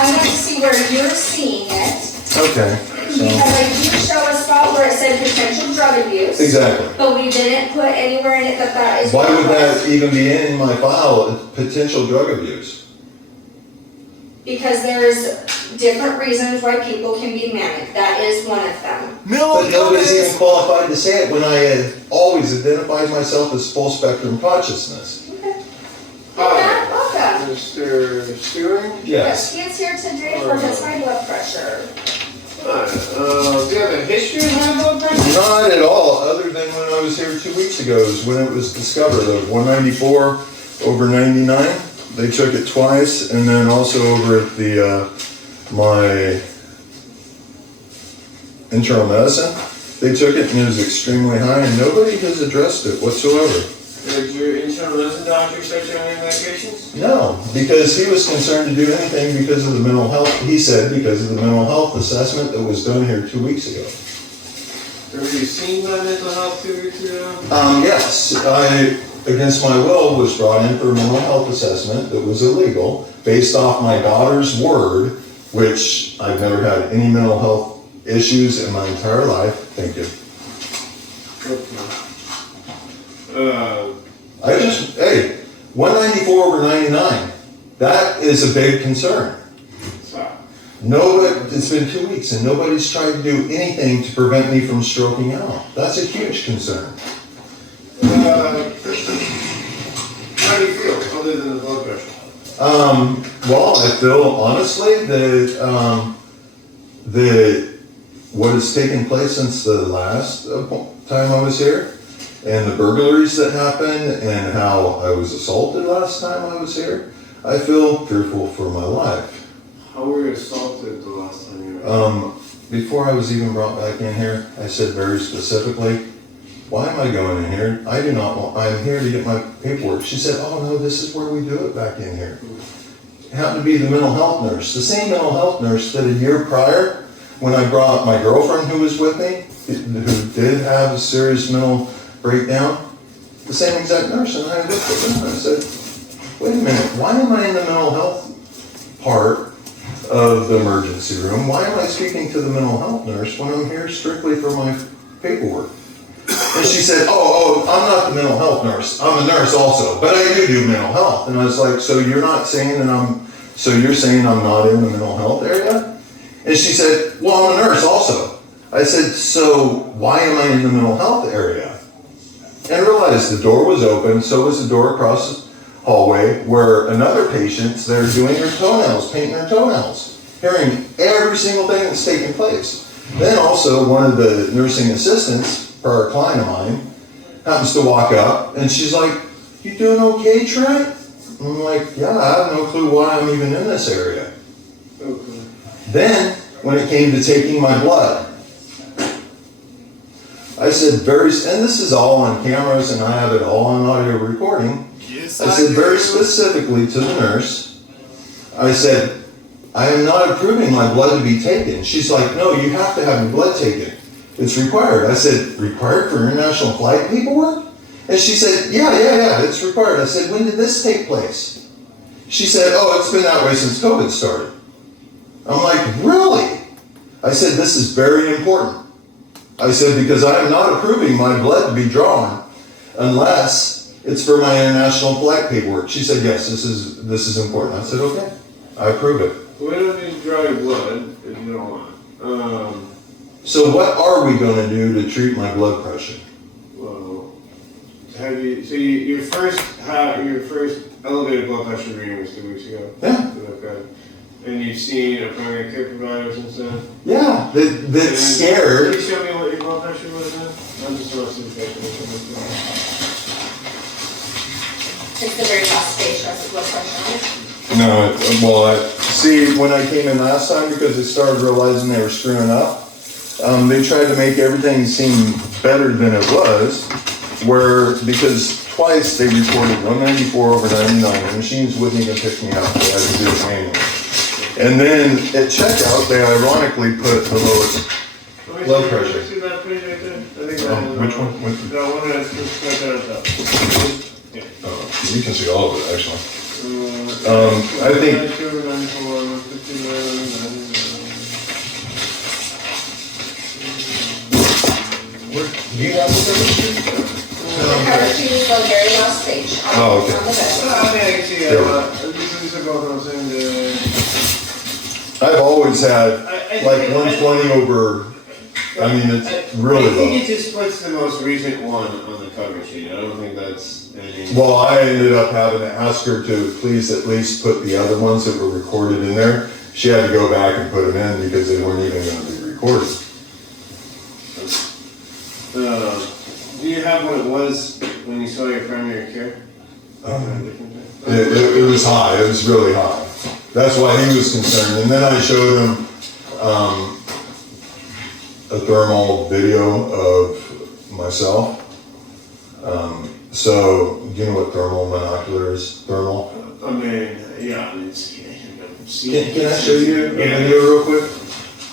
I want to see where you're seeing it, Okay. because I do show a spot where it said potential drug abuse. Exactly. But we didn't put anywhere in it that is. Why what would it was. that even be in my file, potential drug abuse? Because there's different reasons why people can be manic. That is one of them. Mental But nobody's even illness. qualified to say it when I had always identified myself as full spectrum consciousness. Okay. Matt, welcome. Mr. Suing? Yes. He is here today for his high blood pressure. Do you have a history of high blood pressure? Not at all, other than when I was here 2 weeks ago, is when it was discovered of 194 over 99. They took it twice, and then also over at the my internal medicine, they took it and it was extremely high, and nobody has addressed it whatsoever. Did your internal medicine doctor start you on any medications? No, because he was concerned to do anything because of the mental health, he said, because of the mental health assessment that was done here 2 weeks ago. Were you seen by mental health 2 weeks ago? Yes, I, against my will, was brought in for a mental health assessment that was illegal, based off my daughter's word, which I've never had any mental health issues in my entire life. Thank you. Hey, 194 over 99, that is a big concern. Nobody, it's been 2 weeks and nobody's tried to do anything to prevent me from stroking out. That's a huge concern. How do you feel, other than the blood pressure? Well, I feel honestly that what has taken place since the last time I was here, and the burglaries that happened, and how I was assaulted last time I was here, I feel fearful for my life. How were you assaulted the last time you were Before I was even brought back in here, I said very specifically, why am I going in here? I do not want, I'm here to get my paperwork. She said, oh no, this is where we do it back in here. It happened to be the mental health nurse, the same mental health nurse that a year prior, when I brought my girlfriend who was with me, who did have a serious mental breakdown, the same exact nurse, and I looked at her and I said, wait a minute, why am I in the mental health part of the emergency room? Why am I speaking to the mental health nurse when I'm here strictly for my paperwork? And she said, oh, I'm not the mental health nurse, I'm a nurse also, but I do mental health. And I was like, so you're not saying that so you're saying I'm not in the mental health area? And she said, well, I'm a nurse also. I said, so why am I in the mental health area? And I realized the door was open, so was the door across the hallway where another patient's there doing her toenails, painting her toenails, hearing every single thing that's taking place. Then also one of the nursing assistants, for a client of mine, happens to walk up and she's like, you doing okay, Trent? And I'm like, yeah, I have no clue why I'm even in this area. Okay. Then, when it came to taking my blood, I said and this is all on cameras and I have it all on audio recording. Yes, I said very specifically to the nurse, I said, I am not approving my blood to be taken. She's like, no, you have to have your blood taken. It's required. I said, required for international flight paperwork? And she said, yeah, it's required. I said, when did this take place? She said, oh, it's been that way since COVID started. I'm like, really? I said, this is very important. I said, because I am not approving my blood to be drawn unless it's for my international flight paperwork. She said, yes, this is important. I said, okay, I approve it. We don't need to draw your blood if you don't want. So what are we going to do to treat my blood pressure? Well, your first elevated blood pressure reading was 2 weeks ago? Yeah. Okay. And you've seen a primary care provider since then? Yeah, that's scared. Can you show me what your blood pressure was then? I'm just want to see the patient. It's the very last stage, that's the blood pressure on it. No, see, when I came in last time, because they started realizing they were screwing up, they tried to make everything seem better than it was, because twice they reported 194 over 99. The machines wouldn't even pick me up, they had to do it manually. And then at checkout, they ironically put the lowest blood pressure. See that page right there? I think Which one? That one that's right there at the top. Yeah. You can see all of it, actually. I think. 92, 94, 59, 99. Do you have the cover sheet? The cover sheet is the very last page on Okay. on the desk. I mean, I can see it, but these are both on the same day. I've always had I like think- 120 over. I mean, it's really I think low. it just puts the most recent one on the cover sheet. I don't think that's anything. Well, I ended up having to ask her to please at least put the other ones that were recorded in there. She had to go back and put them in because they weren't even going to be recorded. Do you have what it was when you saw your primary care? It was high, it was really high. That's why he was concerned. And then I showed him a thermal video of myself. So, do you know what thermal monocular is? Thermal? I mean, yeah, Can I show you a video real quick?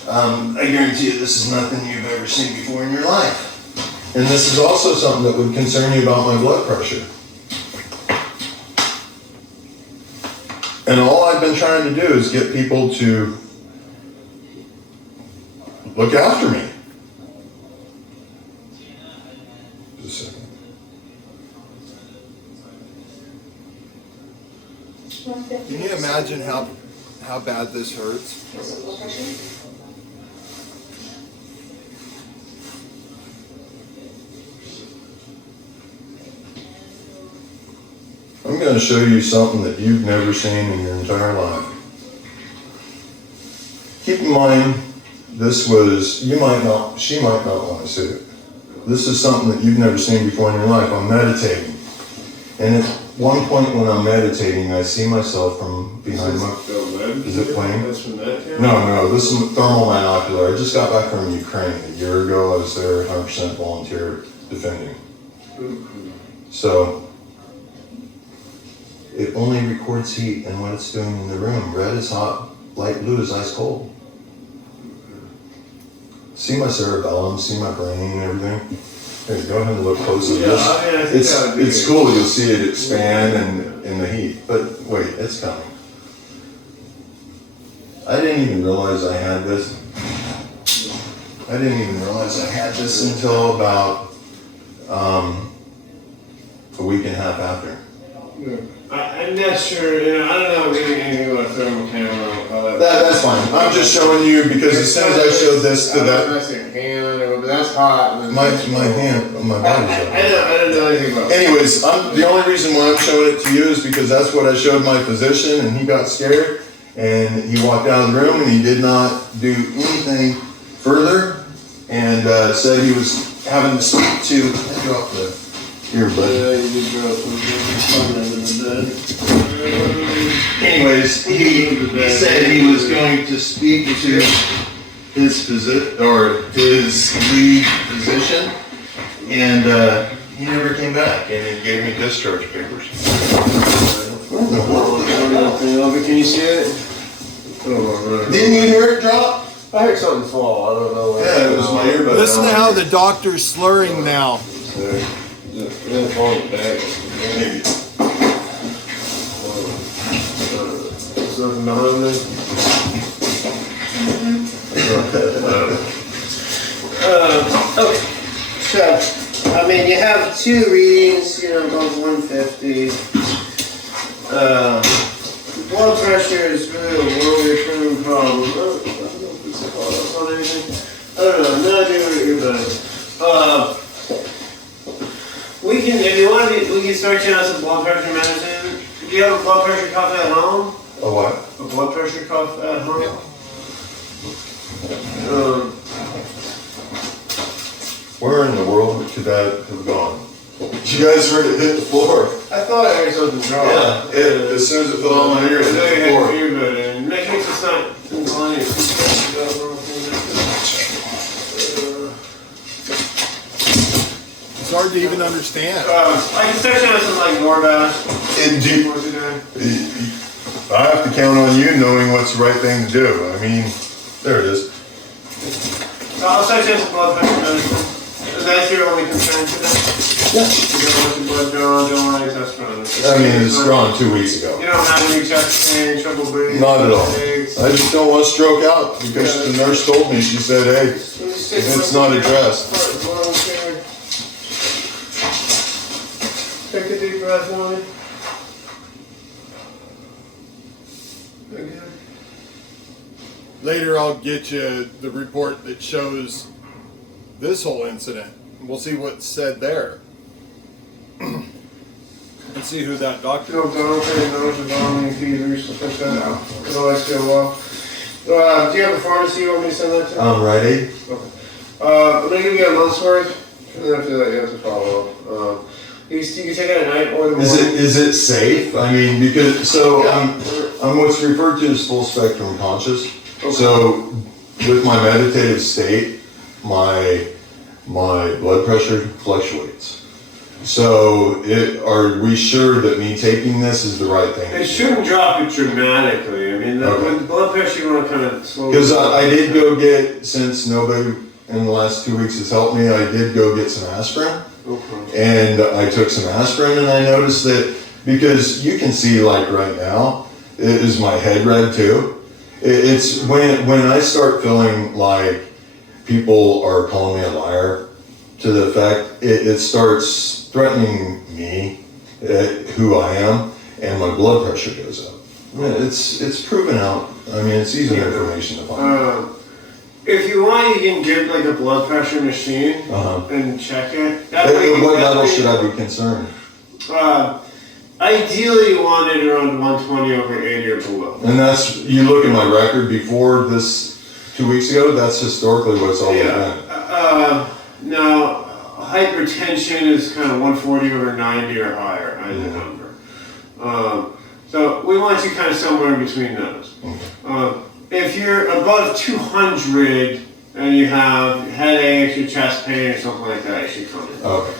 I guarantee you this is nothing you've ever seen before in your life. And this is also something that would concern you about my blood pressure. And all I've been trying to do is get people to look after me. Just a second. Can you imagine how bad this hurts? I'm going to show you something that you've never seen in your entire life. Keep in mind, this was, she might not want to see it. This is something that you've never seen before in your life. I'm meditating. And at one point when I'm meditating, I see myself from behind my... Is it playing? No, this is thermal monocular. I just got back from Ukraine a year ago. I was there 100% volunteer defending. So, it only records heat and what it's doing in the room. Red is hot, light blue is ice cold. See my cerebellum, see my brain and everything? Here, go ahead and look closer. It's cool, you'll see it expand and in the heat. But wait, it's coming. I didn't even realize I had this. Until about a week and a half after. I'm not sure, I don't know anything about thermal camera. That's fine. I'm just showing you because as soon as I showed this to that. That's your hand, but that's hot. My hand, my body's up. I don't know anything about it. Anyways, the only reason why I'm showing it to you is because that's what I showed my physician and he got scared and he walked out of the room and he did not do anything further and said he was having to speak to, I dropped the earbud. Yeah, you did drop something. Anyways, he said he was going to speak to his lead physician, and he never came back, and he gave me discharge papers. Can you see it? Didn't you hear it drop? I heard something fall. I don't know. Yeah, it was my earbud. Listen to how the doctor's slurring now. There's nothing behind me. Okay. So, I mean, you have two readings, both 150. Blood pressure is really a long-term problem. I don't know if it's a follow-up on anything. I don't know. No idea what you're doing. If you want, we can start you on some blood pressure medicine. Do you have a blood pressure cuff at home? A what? A blood pressure cuff at home? Where in the world could that have gone? You guys heard it hit the floor. I thought I heard something drop. Yeah, as soon as it fell on my ear, it hit the floor. Make sure it's not inclining. It's hard to even understand. I can start you on some Norbash. I have to count on you knowing what's the right thing to do. I mean, there it is. I'll start you on some blood pressure medicine. That's your only concern today? Yeah. You don't want your blood drawn, don't want any test run. I mean, it's drawn 2 weeks ago. You don't have any chest pain, trouble breathing? Not at all. I just don't want to stroke out because the nurse told me, she said, hey, it's not addressed. Take a deep breath, Molly. Again. Later I'll get you the report that shows this whole incident. We'll see what's said there. And see who that doctor is. No, don't pay no to vomiting, fevers, stuff like that. Otherwise go off. Do you have a pharmacy you want me to send that to? Rite Aid. Okay. I'm gonna give you a month's worth, and then after that you have to follow up. You can take it at night or the morning. Is it safe? I mean, because I'm what's referred to as full spectrum conscious. Okay. So with my meditative state, my blood pressure fluctuates. So are we sure that me taking this is the right thing? It shouldn't drop it dramatically. I mean, with the blood pressure, you want to kind of slow. Because I did go get, since nobody in the last 2 weeks has helped me, I did go get some aspirin. Okay. And I took some aspirin, and I noticed that, because you can see like right now, is my head red too? It's when I start feeling like people are calling me a liar, to the effect, it starts threatening me, who I am, and my blood pressure goes up. It's proven out. I mean, it's easy information to find. If you want, you can get like a blood pressure machine and check it. That way What level should I be concerned? Ideally, you want it around 120 over 80 or below. And that's, you look at my record before this 2 weeks ago, that's historically what it's always been. Now, hypertension is kind of 140 over 90 or higher as a number. So we want you kind of somewhere in between those. If you're above 200 and you have headaches or chest pain or something like that, you should come in. Okay.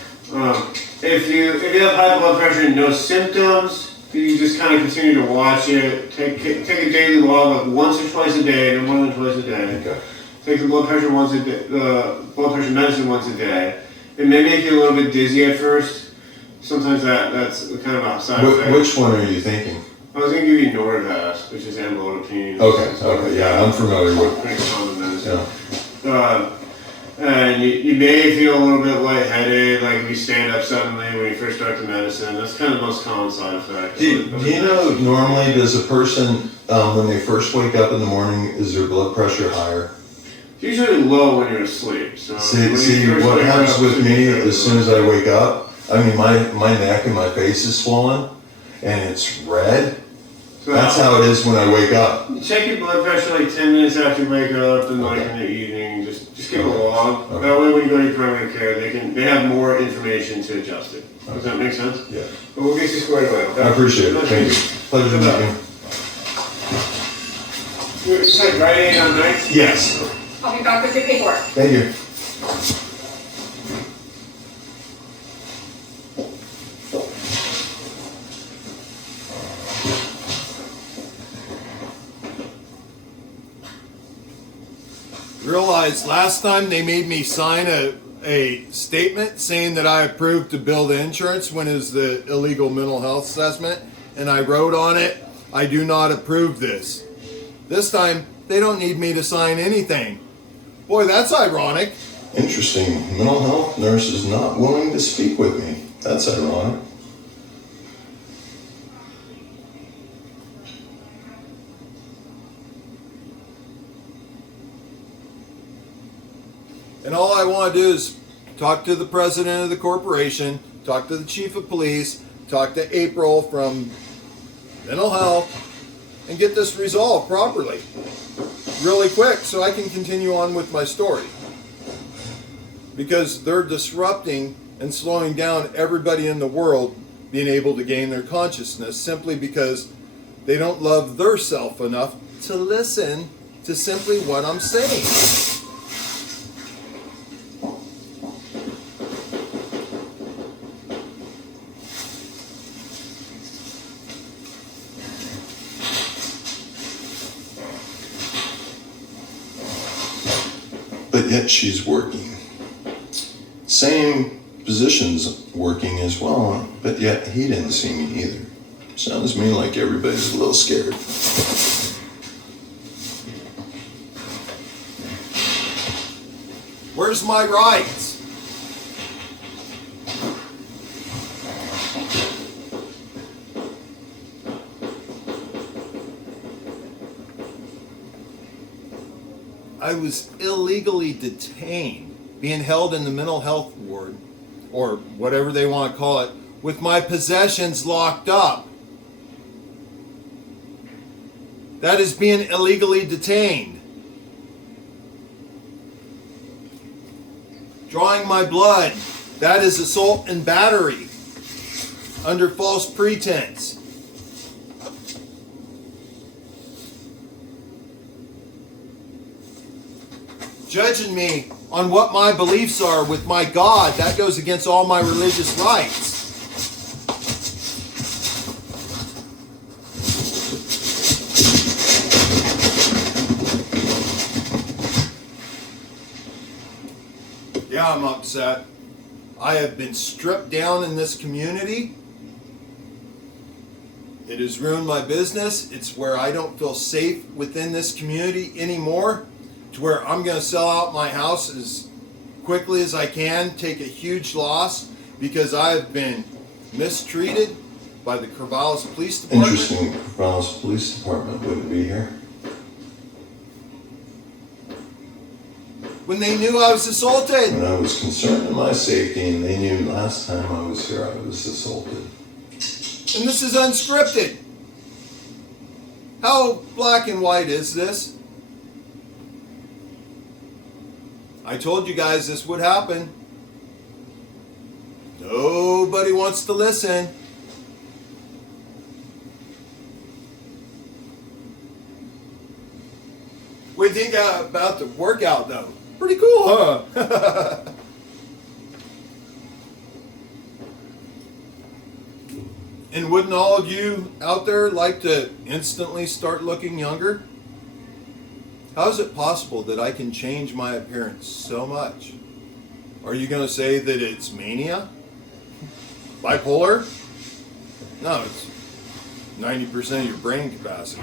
If you have high blood pressure and no symptoms, you just kind of continue to watch it. Take a daily log of once or twice a day, no more than twice a day. Okay. Take the blood pressure once a day, the blood pressure medicine once a day. It may make you a little bit dizzy at first. Sometimes that's kind of a side effect. Which one are you thinking? I was going to give you Norvasc, which is amlodipine. Okay, yeah, I'm familiar with. Pretty common medicine. Yeah. And you may feel a little bit lightheaded, like if you stand up suddenly when you first start the medicine. That's kind of the most common side effect. Do you know, normally does a person, when they first wake up in the morning, is their blood pressure higher? It's usually low when you're asleep. So See what happens with me as soon as I wake up, I mean, my neck and my face is swollen, and it's red. So that's how it is when I wake up. Check your blood pressure like 10 minutes after you wake up and like in the evening. Just keep a log. That way when you go to your primary care, they have more information to adjust it. Does that make sense? Yeah. But we'll get you squared away. I appreciate it. Thank you. Pleasure to meet you. You said Rite Aid on nights? Yes. I'll be back with your paperwork. Thank you. Realized last time they made me sign a statement saying that I approved to bill the insurance when it was the illegal mental health assessment, and I wrote on it, I do not approve this. This time, they don't need me to sign anything. Boy, that's ironic. Interesting. Mental health nurse is not willing to speak with me. That's ironic. And all I want to do is talk to the president of the corporation, talk to the chief of police, talk to April from mental health, and get this resolved properly, really quick, so I can continue on with my story. Because they're disrupting and slowing down everybody in the world being able to gain their consciousness simply because they don't love their self enough to listen to simply what I'm saying. But yet she's working. Same positions working as well, but yet he didn't see me either. Sounds to me like everybody's a little scared. Where's my rights? I was illegally detained, being held in the mental health ward, or whatever they want to call it, with my possessions locked up. That is being illegally detained. Drawing my blood. That is assault and battery under false pretense. Judging me on what my beliefs are with my God, that goes against all my religious rights. Yeah, I'm upset. I have been stripped down in this community. It has ruined my business. It's where I don't feel safe within this community anymore, to where I'm going to sell out my house as quickly as I can, take a huge loss, because I have been mistreated by the Corvallis Police Department. Interesting, Corvallis Police Department wouldn't be here. When they knew I was assaulted. When I was concerned in my safety, and they knew last time I was here I was assaulted. And this is unscripted. How black and white is this? I told you guys this would happen. Nobody wants to listen. What do you think about the workout though? Pretty cool, huh? And wouldn't all of you out there like to instantly start looking younger? How is it possible that I can change my appearance so much? Are you going to say that it's mania? Bipolar? No, it's 90% of your brain capacity.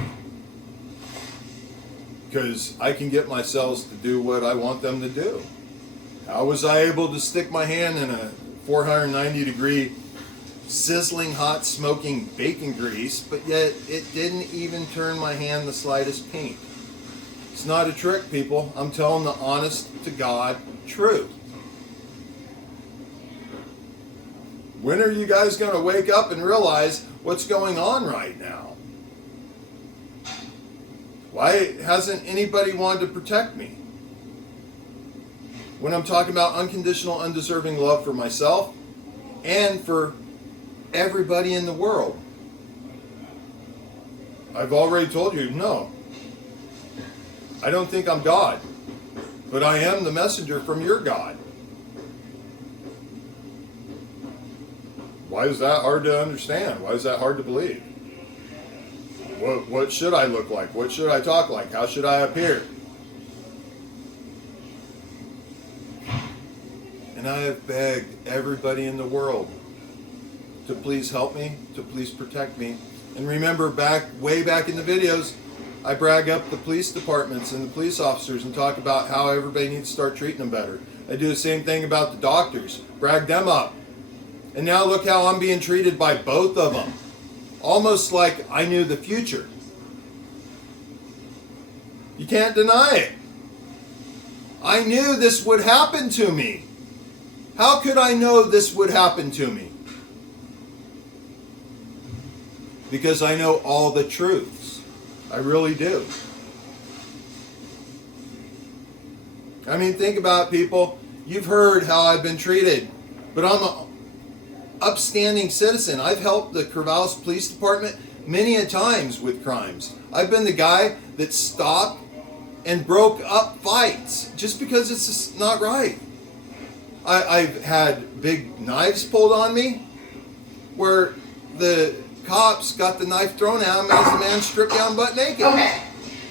Because I can get my cells to do what I want them to do. How was I able to stick my hand in a 490 degree sizzling hot smoking bacon grease, but yet it didn't even turn my hand the slightest pink? It's not a trick, people. I'm telling the honest to God truth. When are you guys going to wake up and realize what's going on right now? Why hasn't anybody wanted to protect me? When I'm talking about unconditional, undeserving love for myself and for everybody in the world. I've already told you, no. I don't think I'm God, but I am the messenger from your God. Why is that hard to understand? Why is that hard to believe? What should I look like? What should I talk like? How should I appear? And I have begged everybody in the world to please help me, to please protect me. And remember, way back in the videos, I brag up the police departments and the police officers and talk about how everybody needs to start treating them better. I do the same thing about the doctors, brag them up. And now look how I'm being treated by both of them. Almost like I knew the future. You can't deny it. I knew this would happen to me. How could I know this would happen to me? Because I know all the truths. I really do. I mean, think about it, people. You've heard how I've been treated, but I'm an upstanding citizen. I've helped the Corvallis Police Department many a times with crimes. I've been the guy that stopped and broke up fights just because it's just not right. I've had big knives pulled on me where the cops got the knife thrown at him as the man stripped down butt naked. Okay.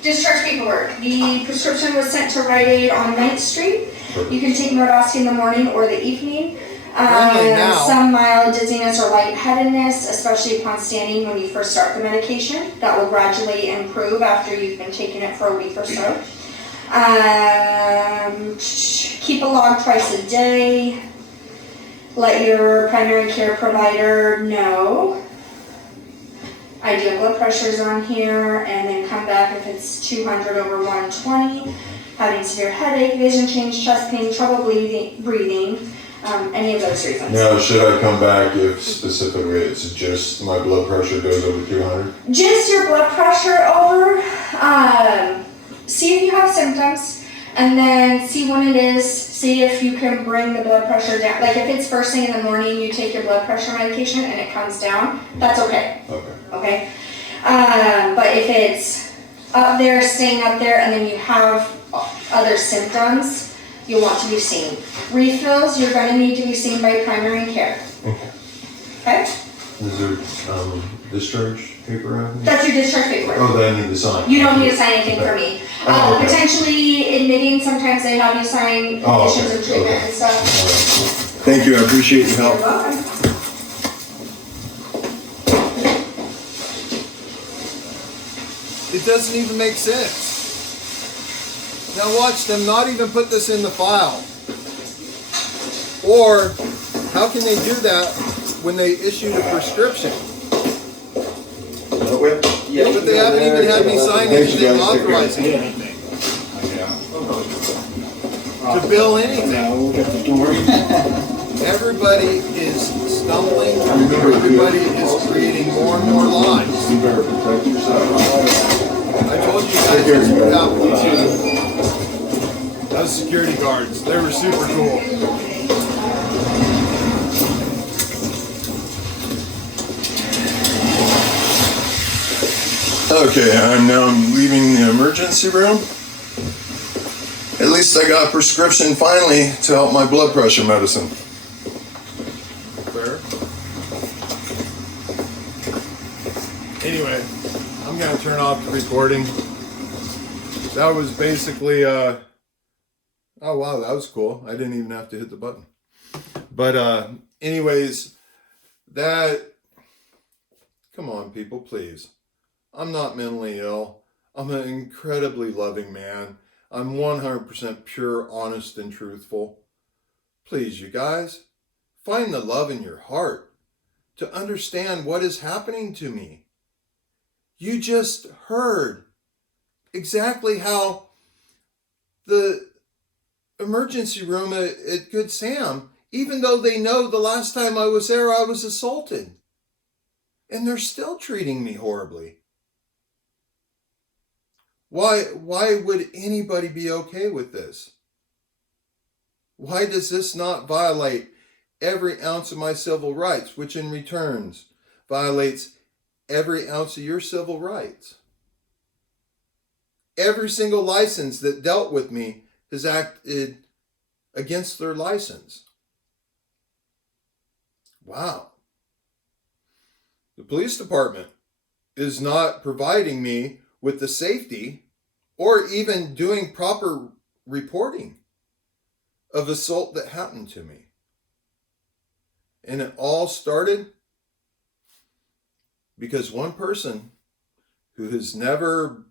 Discharge paperwork. The prescription was sent to Rite Aid on 9th Street. You can take Modosky in the morning or the evening. Some mild dizziness or lightheadedness, especially upon standing when you first start the medication. That will gradually improve after you've been taking it for a week or so. Keep a log twice a day. Let your primary care provider know. Ideal blood pressures on here, and then come back if it's 200 over 120. Having severe headache, vision change, chest pain, trouble breathing. any of those reasons. Now, should I come back if specifically it's just my blood pressure goes over 200? Just your blood pressure over, see if you have symptoms, and then see when it is, see if you can bring the blood pressure down. Like if it's first thing in the morning, you take your blood pressure medication and it comes down, that's okay. Okay? But if it's up there, staying up there, and then you have other symptoms, you'll want to be seen. Refills, you're going to need to be seen by primary care. Okay? Is there discharge paper out here? That's your discharge paper. Oh, that I need to sign. You don't need to sign anything for me. Okay. Potentially admitting, sometimes they have you sign conditions of treatment and stuff. Thank you, I appreciate your help. You're welcome. It doesn't even make sense. Now watch them not even put this in the file. Or how can they do that when they issued a prescription? Yeah, but they haven't even had me sign anything authorizing anything. To bill anything. Everybody is stumbling. Everybody is creating more and more lies. You better protect yourself. I told you guys this would happen. Those security guards, they were super cool. Okay, I'm now leaving the emergency room. At least I got a prescription finally to help my blood pressure medicine. Fair. Anyway, I'm gonna turn off the recording. That was basically, oh wow, that was cool. I didn't even have to hit the button. But anyways, come on people, please. I'm not mentally ill. I'm an incredibly loving man. I'm 100% pure, honest, and truthful. Please, you guys, find the love in your heart to understand what is happening to me. You just heard exactly how the emergency room at Good Sam, even though they know the last time I was there, I was assaulted. And they're still treating me horribly. Why would anybody be okay with this? Why does this not violate every ounce of my civil rights, which in returns violates every ounce of your civil rights? Every single license that dealt with me has acted against their license. Wow. The police department is not providing me with the safety or even doing proper reporting of assault that happened to me. And it all started because one person who has never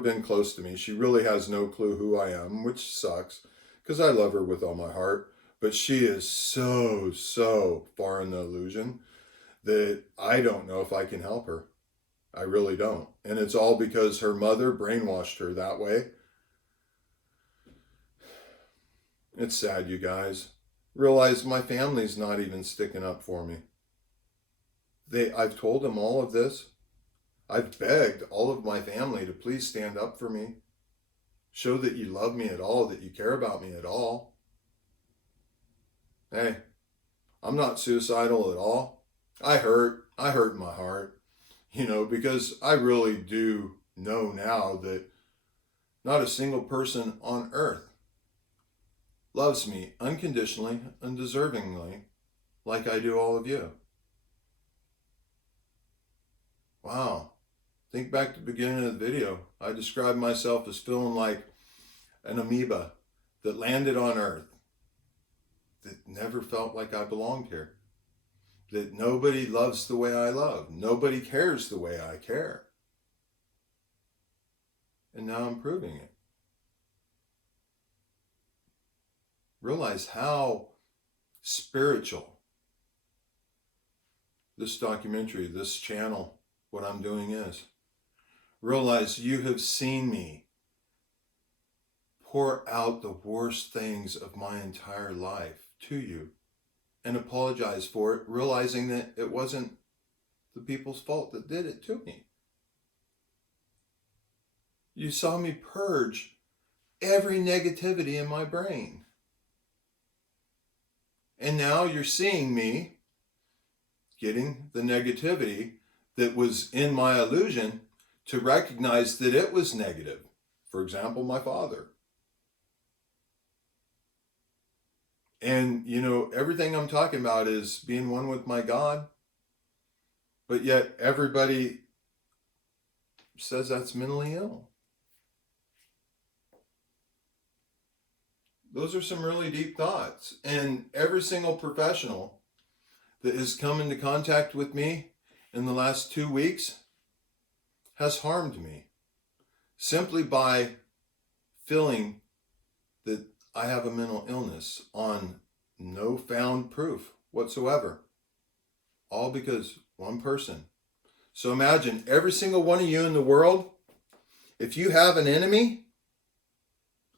been close to me, she really has no clue who I am, which sucks because I love her with all my heart, but she is so far in the illusion that I don't know if I can help her. I really don't. And it's all because her mother brainwashed her that way. It's sad, you guys. Realize my family's not even sticking up for me. I've told them all of this. I've begged all of my family to please stand up for me. Show that you love me at all, that you care about me at all. Hey, I'm not suicidal at all. I hurt in my heart. Because I really do know now that not a single person on earth loves me unconditionally, undeservingly, like I do all of you. Wow. Think back to the beginning of the video. I described myself as feeling like an amoeba that landed on earth, that never felt like I belonged here. That nobody loves the way I love. Nobody cares the way I care. And now I'm proving it. Realize how spiritual this documentary, this channel, what I'm doing is. Realize you have seen me pour out the worst things of my entire life to you and apologize for it, realizing that it wasn't the people's fault that did it to me. You saw me purge every negativity in my brain. And now you're seeing me getting the negativity that was in my illusion to recognize that it was negative. For example, my father. And, everything I'm talking about is being one with my God. But yet everybody says that's mentally ill. Those are some really deep thoughts. And every single professional that has come into contact with me in the last 2 weeks has harmed me simply by feeling that I have a mental illness on no found proof whatsoever. All because one person. So imagine every single one of you in the world, if you have an enemy,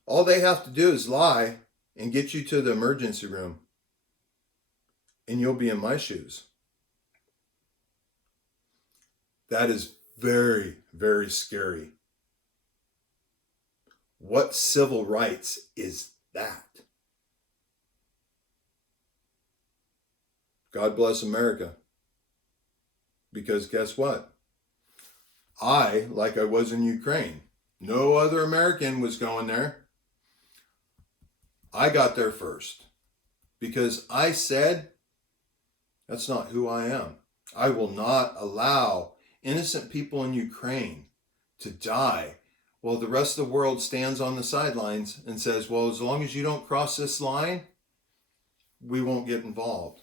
all they have to do is lie and get you to the emergency room. And you'll be in my shoes. That is very, very scary. What civil rights is that? God bless America. Because guess what? Like I was in Ukraine, no other American was going there. I got there first. Because I said, that's not who I am. I will not allow innocent people in Ukraine to die while the rest of the world stands on the sidelines and says, well, as long as you don't cross this line, we won't get involved.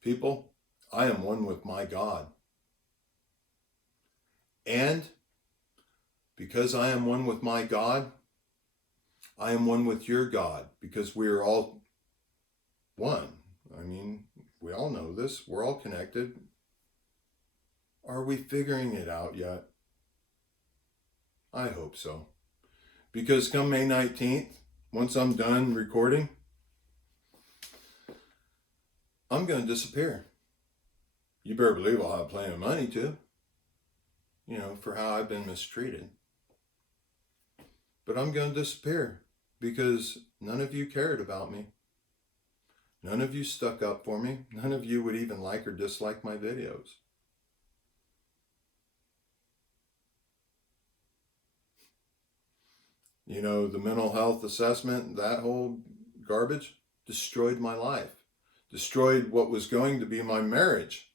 People, I am one with my God. And because I am one with my God, I am one with your God, because we are all one. I mean, we all know this. We're all connected. Are we figuring it out yet? I hope so. Because come May 19th, once I'm done recording, I'm going to disappear. You better believe I'll have plenty of money too. For how I've been mistreated. But I'm going to disappear because none of you cared about me. None of you stuck up for me. None of you would even like or dislike my videos. The mental health assessment, that whole garbage, destroyed my life. Destroyed what was going to be my marriage.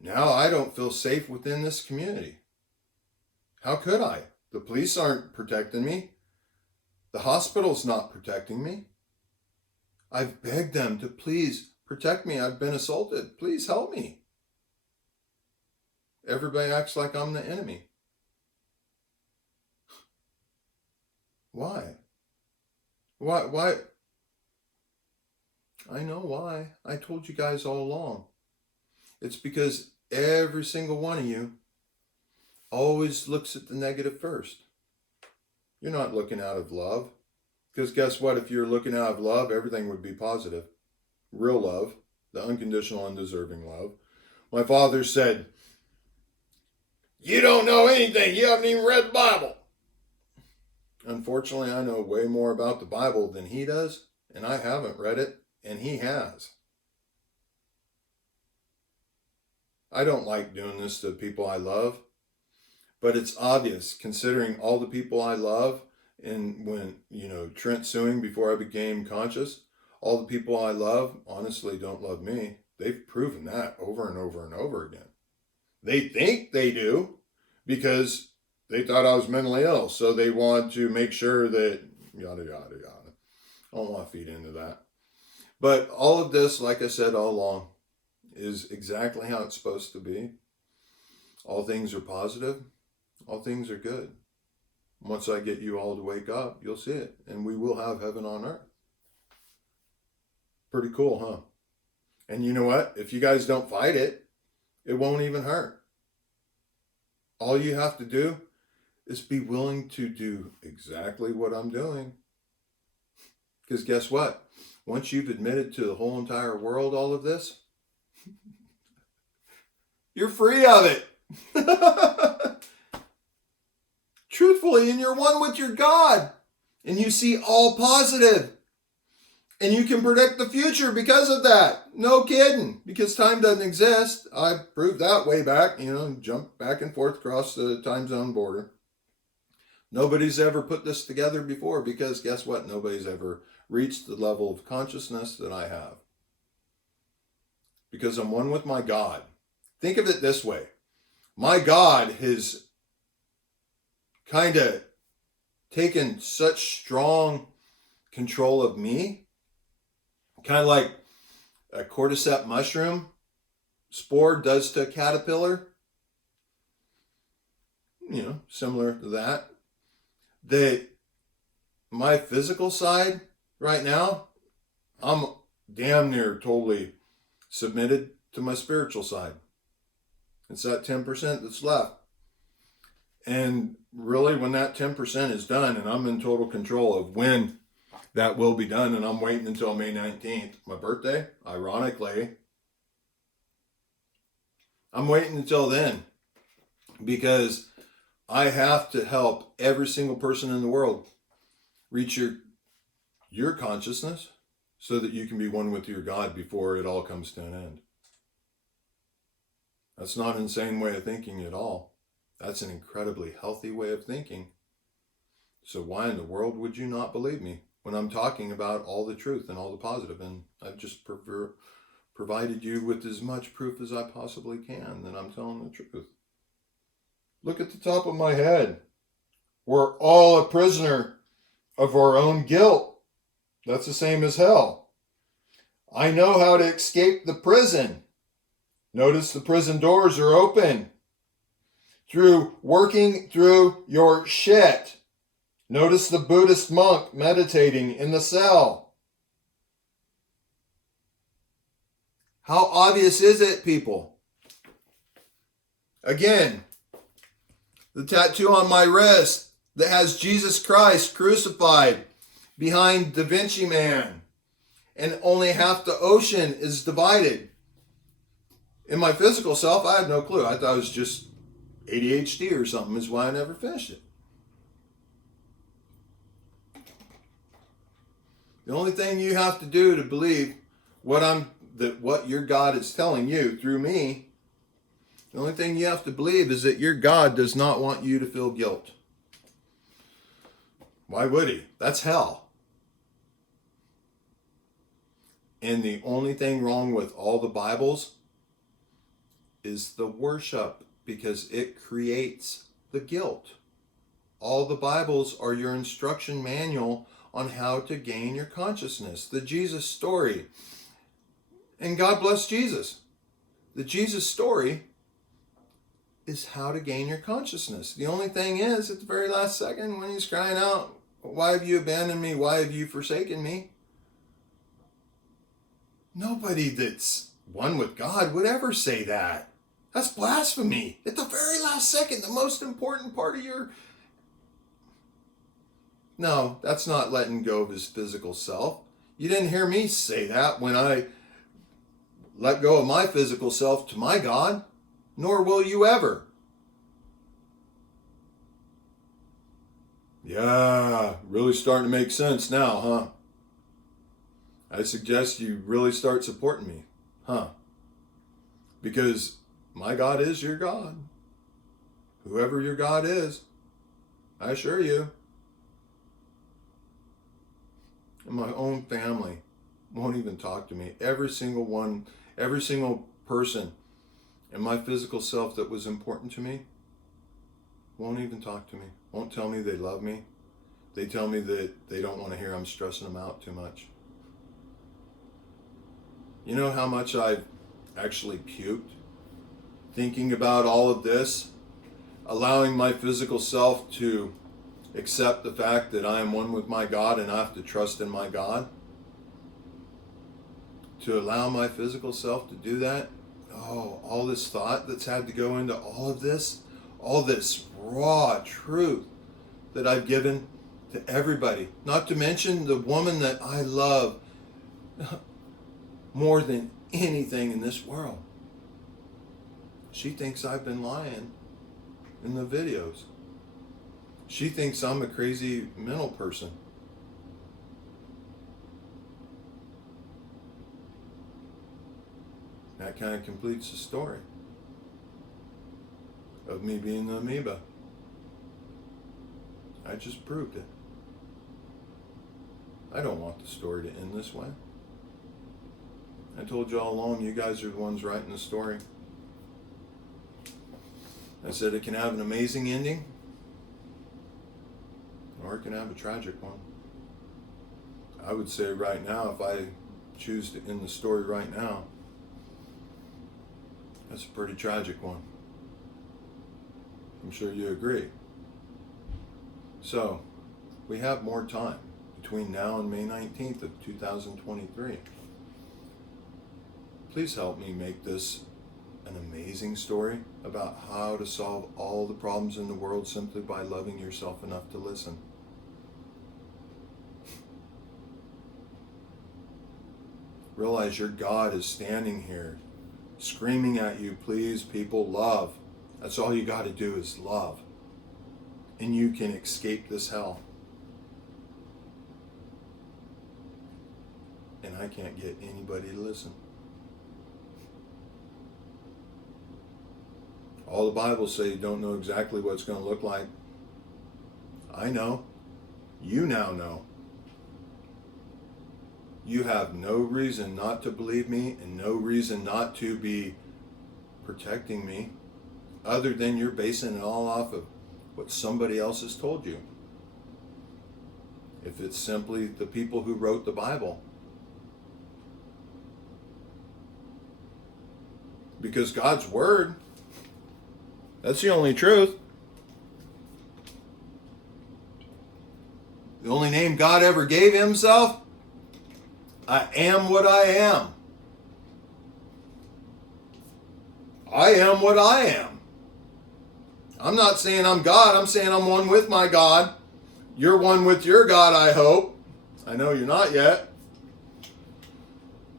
Now I don't feel safe within this community. How could I? The police aren't protecting me. The hospital's not protecting me. I've begged them to please protect me. I've been assaulted. Please help me. Everybody acts like I'm the enemy. Why? Why? I know why. I told you guys all along. It's because every single one of you always looks at the negative first. You're not looking out of love. Because guess what? If you're looking out of love, everything would be positive. Real love, the unconditional, undeserving love. My father said, you don't know anything. You haven't even read the Bible. Unfortunately, I know way more about the Bible than he does, and I haven't read it, and he has. I don't like doing this to people I love, but it's obvious considering all the people I love, and when, Trent Suing, before I became conscious, all the people I love honestly don't love me. They've proven that over and over and over again. They think they do because they thought I was mentally ill, so they want to make sure that yada, yada, yada. I don't want to feed into that. But all of this, like I said all along, is exactly how it's supposed to be. All things are positive. All things are good. Once I get you all to wake up, you'll see it. And we will have heaven on earth. Pretty cool, huh? And you know what? If you guys don't fight it, it won't even hurt. All you have to do is be willing to do exactly what I'm doing. Because guess what? Once you've admitted to the whole entire world all of this, you're free of it. Truthfully, and you're one with your God. And you see all positive. And you can predict the future because of that. No kidding. Because time doesn't exist. I proved that way back, jumped back and forth across the time zone border. Nobody's ever put this together before because guess what? Nobody's ever reached the level of consciousness that I have. Because I'm one with my God. Think of it this way. My God has kind of taken such strong control of me. Kind of like a cordyceps mushroom spore does to a caterpillar. Similar to that. That my physical side right now, I'm damn near totally submitted to my spiritual side. It's that 10% that's left. And really, when that 10% is done and I'm in total control of when that will be done, and I'm waiting until May 19th, my birthday, ironically. I'm waiting until then because I have to help every single person in the world reach your consciousness so that you can be one with your God before it all comes to an end. That's not an insane way of thinking at all. That's an incredibly healthy way of thinking. So why in the world would you not believe me when I'm talking about all the truth and all the positive? And I've just provided you with as much proof as I possibly can that I'm telling the truth. Look at the top of my head. We're all a prisoner of our own guilt. That's the same as hell. I know how to escape the prison. Notice the prison doors are open. Through working through your shit. Notice the Buddhist monk meditating in the cell. How obvious is it, people? Again, the tattoo on my wrist that has Jesus Christ crucified behind Da Vinci Man, and only half the ocean is divided. In my physical self, I had no clue. I thought it was just ADHD or something, is why I never finished it. The only thing you have to do to believe what your God is telling you through me, the only thing you have to believe is that your God does not want you to feel guilt. Why would he? That's hell. And the only thing wrong with all the Bibles is the worship, because it creates the guilt. All the Bibles are your instruction manual on how to gain your consciousness. The Jesus story. And God bless Jesus. The Jesus story is how to gain your consciousness. The only thing is, at the very last second, when he's crying out, "Why have you abandoned me? Why have you forsaken me?" Nobody that's one with God would ever say that. That's blasphemy. At the very last second, the most important part of your... No, that's not letting go of his physical self. You didn't hear me say that when I let go of my physical self to my God, nor will you ever. Yeah, really starting to make sense now, huh? I suggest you really start supporting me, huh? Because my God is your God. Whoever your God is, I assure you. And my own family won't even talk to me. Every single one, every single person in my physical self that was important to me won't even talk to me. Won't tell me they love me. They tell me that they don't want to hear I'm stressing them out too much. You know how much I've actually puked thinking about all of this, allowing my physical self to accept the fact that I am one with my God and I have to trust in my God. To allow my physical self to do that. Oh, all this thought that's had to go into all of this. all this raw truth that I've given to everybody. Not to mention the woman that I love more than anything in this world. She thinks I've been lying in the videos. She thinks I'm a crazy mental person. That kind of completes the story of me being the amoeba. I just proved it. I don't want the story to end this way. I told you all along, you guys are the ones writing the story. I said it can have an amazing ending, or it can have a tragic one. I would say right now, if I choose to end the story right now, that's a pretty tragic one. I'm sure you agree. So, we have more time between now and May 19th of 2023. Please help me make this an amazing story about how to solve all the problems in the world simply by loving yourself enough to listen. Realize your God is standing here screaming at you, please people, love. That's all you got to do is love. And you can escape this hell. And I can't get anybody to listen. All the Bibles say you don't know exactly what it's going to look like. I know. You now know. You have no reason not to believe me and no reason not to be protecting me, other than you're basing it all off of what somebody else has told you. If it's simply the people who wrote the Bible. Because God's Word, that's the only truth. The only name God ever gave himself, I am what I am. I am what I am. I'm not saying I'm God, I'm saying I'm one with my God. You're one with your God, I hope. I know you're not yet.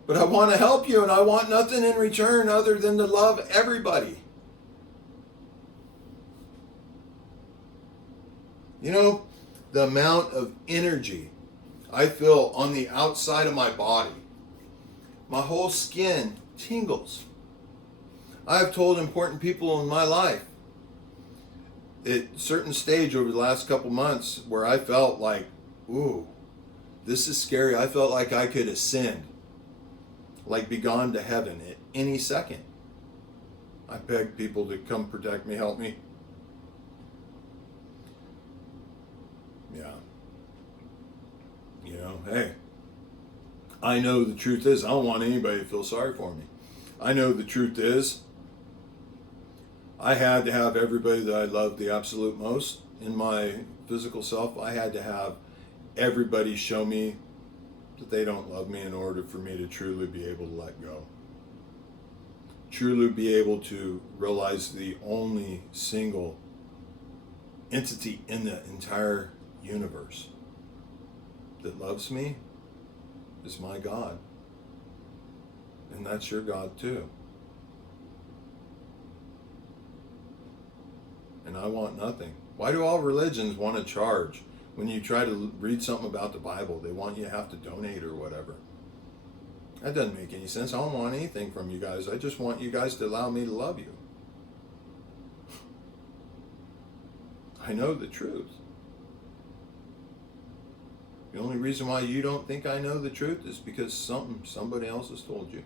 But I want to help you, and I want nothing in return other than to love everybody. You know, the amount of energy I feel on the outside of my body. My whole skin tingles. I've told important people in my life at a certain stage over the last couple months where I felt like, ooh, this is scary. I felt like I could ascend, like be gone to heaven at any second. I begged people to come protect me, help me. Yeah. You know, hey, I know the truth is, I don't want anybody to feel sorry for me. I know the truth is, I had to have everybody that I loved the absolute most in my physical self. I had to have everybody show me that they don't love me in order for me to truly be able to let go. Truly be able to realize the only single entity in the entire universe that loves me is my God. And that's your God too. And I want nothing. Why do all religions want to charge? When you try to read something about the Bible, they want you to have to donate or whatever. That doesn't make any sense. I don't want anything from you guys. I just want you guys to allow me to love you. I know the truth. The only reason why you don't think I know the truth is because somebody else has told you.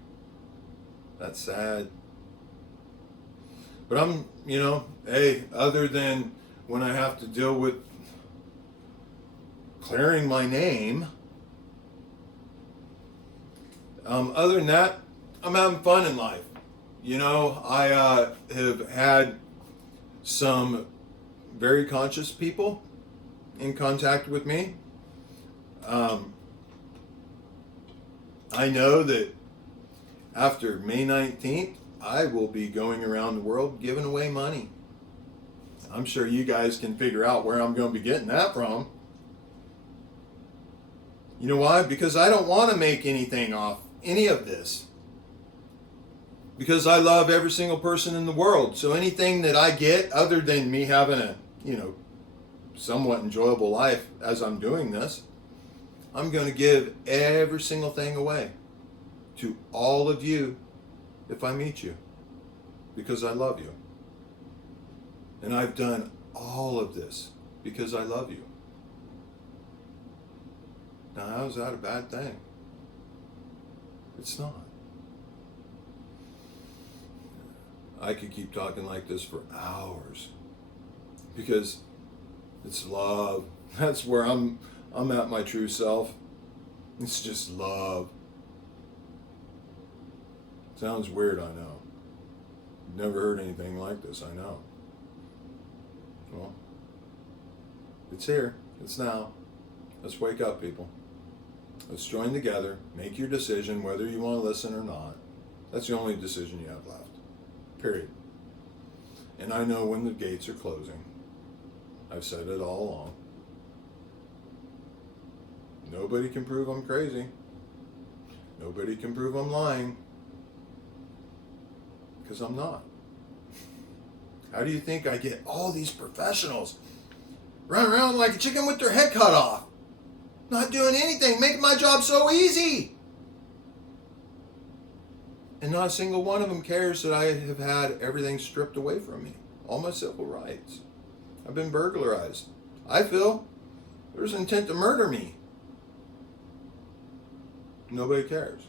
That's sad. But I'm, hey, other than when I have to deal with clearing my name, other than that, I'm having fun in life. I have had some very conscious people in contact with me. I know that after May 19th, I will be going around the world giving away money. I'm sure you guys can figure out where I'm going to be getting that from. You know why? Because I don't want to make anything off any of this. Because I love every single person in the world. So anything that I get, other than me having a, somewhat enjoyable life as I'm doing this, I'm going to give every single thing away to all of you if I meet you. Because I love you. And I've done all of this because I love you. Now, how is that a bad thing? It's not. I could keep talking like this for hours because it's love. That's where I'm at my true self. It's just love. Sounds weird, I know. Never heard anything like this, I know. Well, it's here. It's now. Let's wake up, people. Let's join together. Make your decision whether you want to listen or not. That's the only decision you have left. Period. And I know when the gates are closing. I've said it all along. Nobody can prove I'm crazy. Nobody can prove I'm lying. Because I'm not. How do you think I get all these professionals running around like a chicken with their head cut off? Not doing anything, making my job so easy. And not a single one of them cares that I have had everything stripped away from me. All my civil rights. I've been burglarized. I feel there's intent to murder me. Nobody cares.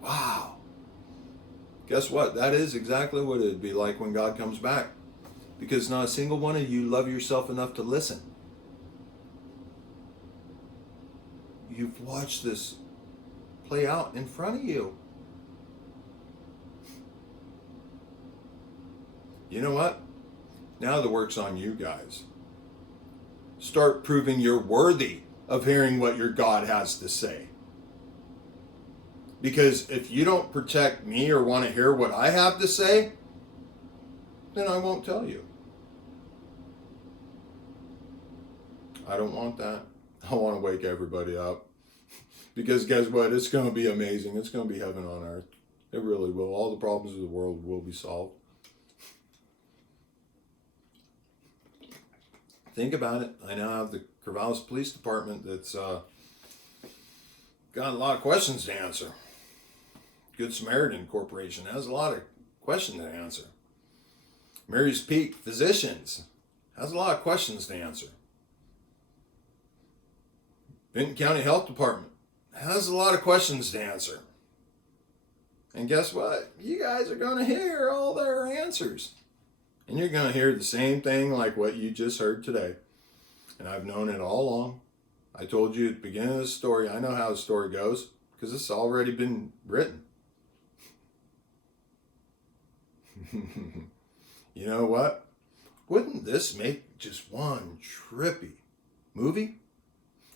Wow. Guess what? That is exactly what it'd be like when God comes back. Because not a single one of you love yourself enough to listen. You've watched this play out in front of you. You know what? Now the work's on you guys. Start proving you're worthy of hearing what your God has to say. Because if you don't protect me or want to hear what I have to say, then I won't tell you. I don't want that. I want to wake everybody up. Because guess what? It's going to be amazing. It's going to be heaven on earth. It really will. All the problems of the world will be solved. Think about it. I now have the Corvallis Police Department that's got a lot of questions to answer. Good Samaritan Corporation has a lot of questions to answer. Mary's Peak Physicians has a lot of questions to answer. Benton County Health Department has a lot of questions to answer. And guess what? You guys are going to hear all their answers. And you're going to hear the same thing like what you just heard today. And I've known it all along. I told you at the beginning of the story, I know how the story goes because it's already been written. You know what? Wouldn't this make just one trippy movie?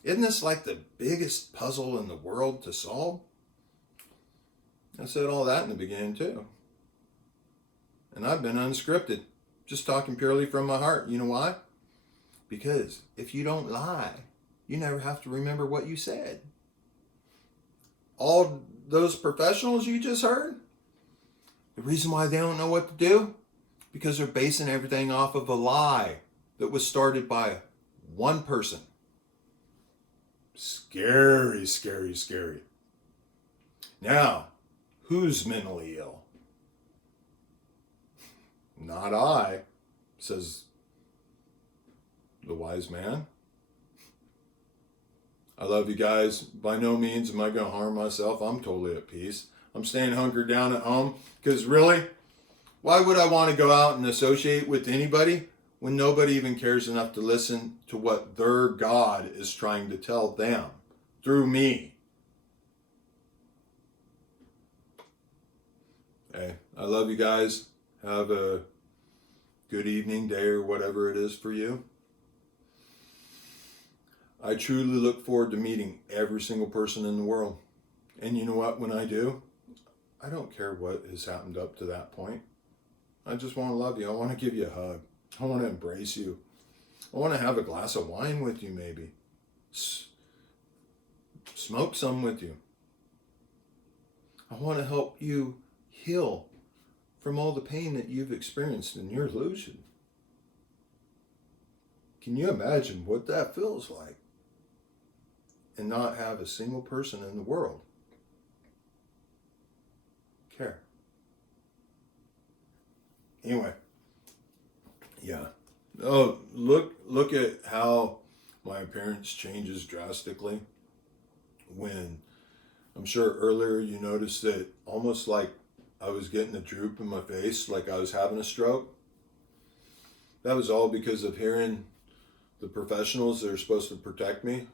Isn't this like the biggest puzzle in the world to solve? I said all that in the beginning too. And I've been unscripted, just talking purely from my heart. You know why? Because if you don't lie, you never have to remember what you said. All those professionals you just heard, the reason why they don't know what to do, because they're basing everything off of a lie that was started by one person. Scary, scary, scary. Now, who's mentally ill? Not I, says the wise man. I love you guys. By no means am I going to harm myself. I'm totally at peace. I'm staying hunkered down at home because really, why would I want to go out and associate with anybody when nobody even cares enough to listen to what their God is trying to tell them through me? Hey, I love you guys. Have a good evening, day, or whatever it is for you. I truly look forward to meeting every single person in the world. And you know what? When I do, I don't care what has happened up to that point. I just want to love you. I want to give you a hug. I want to embrace you. I want to have a glass of wine with you, maybe. Smoke some with you. I want to help you heal from all the pain that you've experienced in your illusion. Can you imagine what that feels like? And not have a single person in the world care. Anyway, yeah. Oh, look at how my appearance changes drastically. When I'm sure earlier you noticed that almost like I was getting a droop in my face, like I was having a stroke. That was all because of hearing the professionals that are supposed to protect me,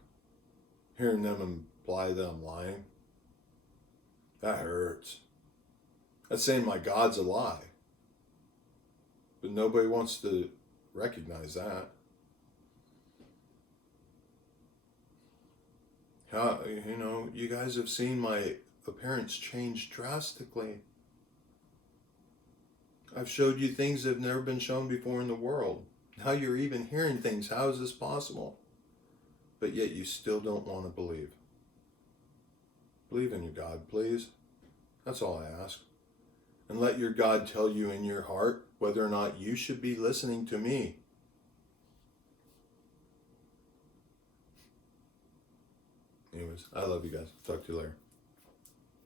hearing them imply that I'm lying. That hurts. That's saying my God's a lie. But nobody wants to recognize that. How, you guys have seen my appearance change drastically. I've showed you things that have never been shown before in the world. Now you're even hearing things. How is this possible? But yet you still don't want to believe. Believe in your God, please. That's all I ask. And let your God tell you in your heart whether or not you should be listening to me. Anyways, I love you guys. Talk to you later.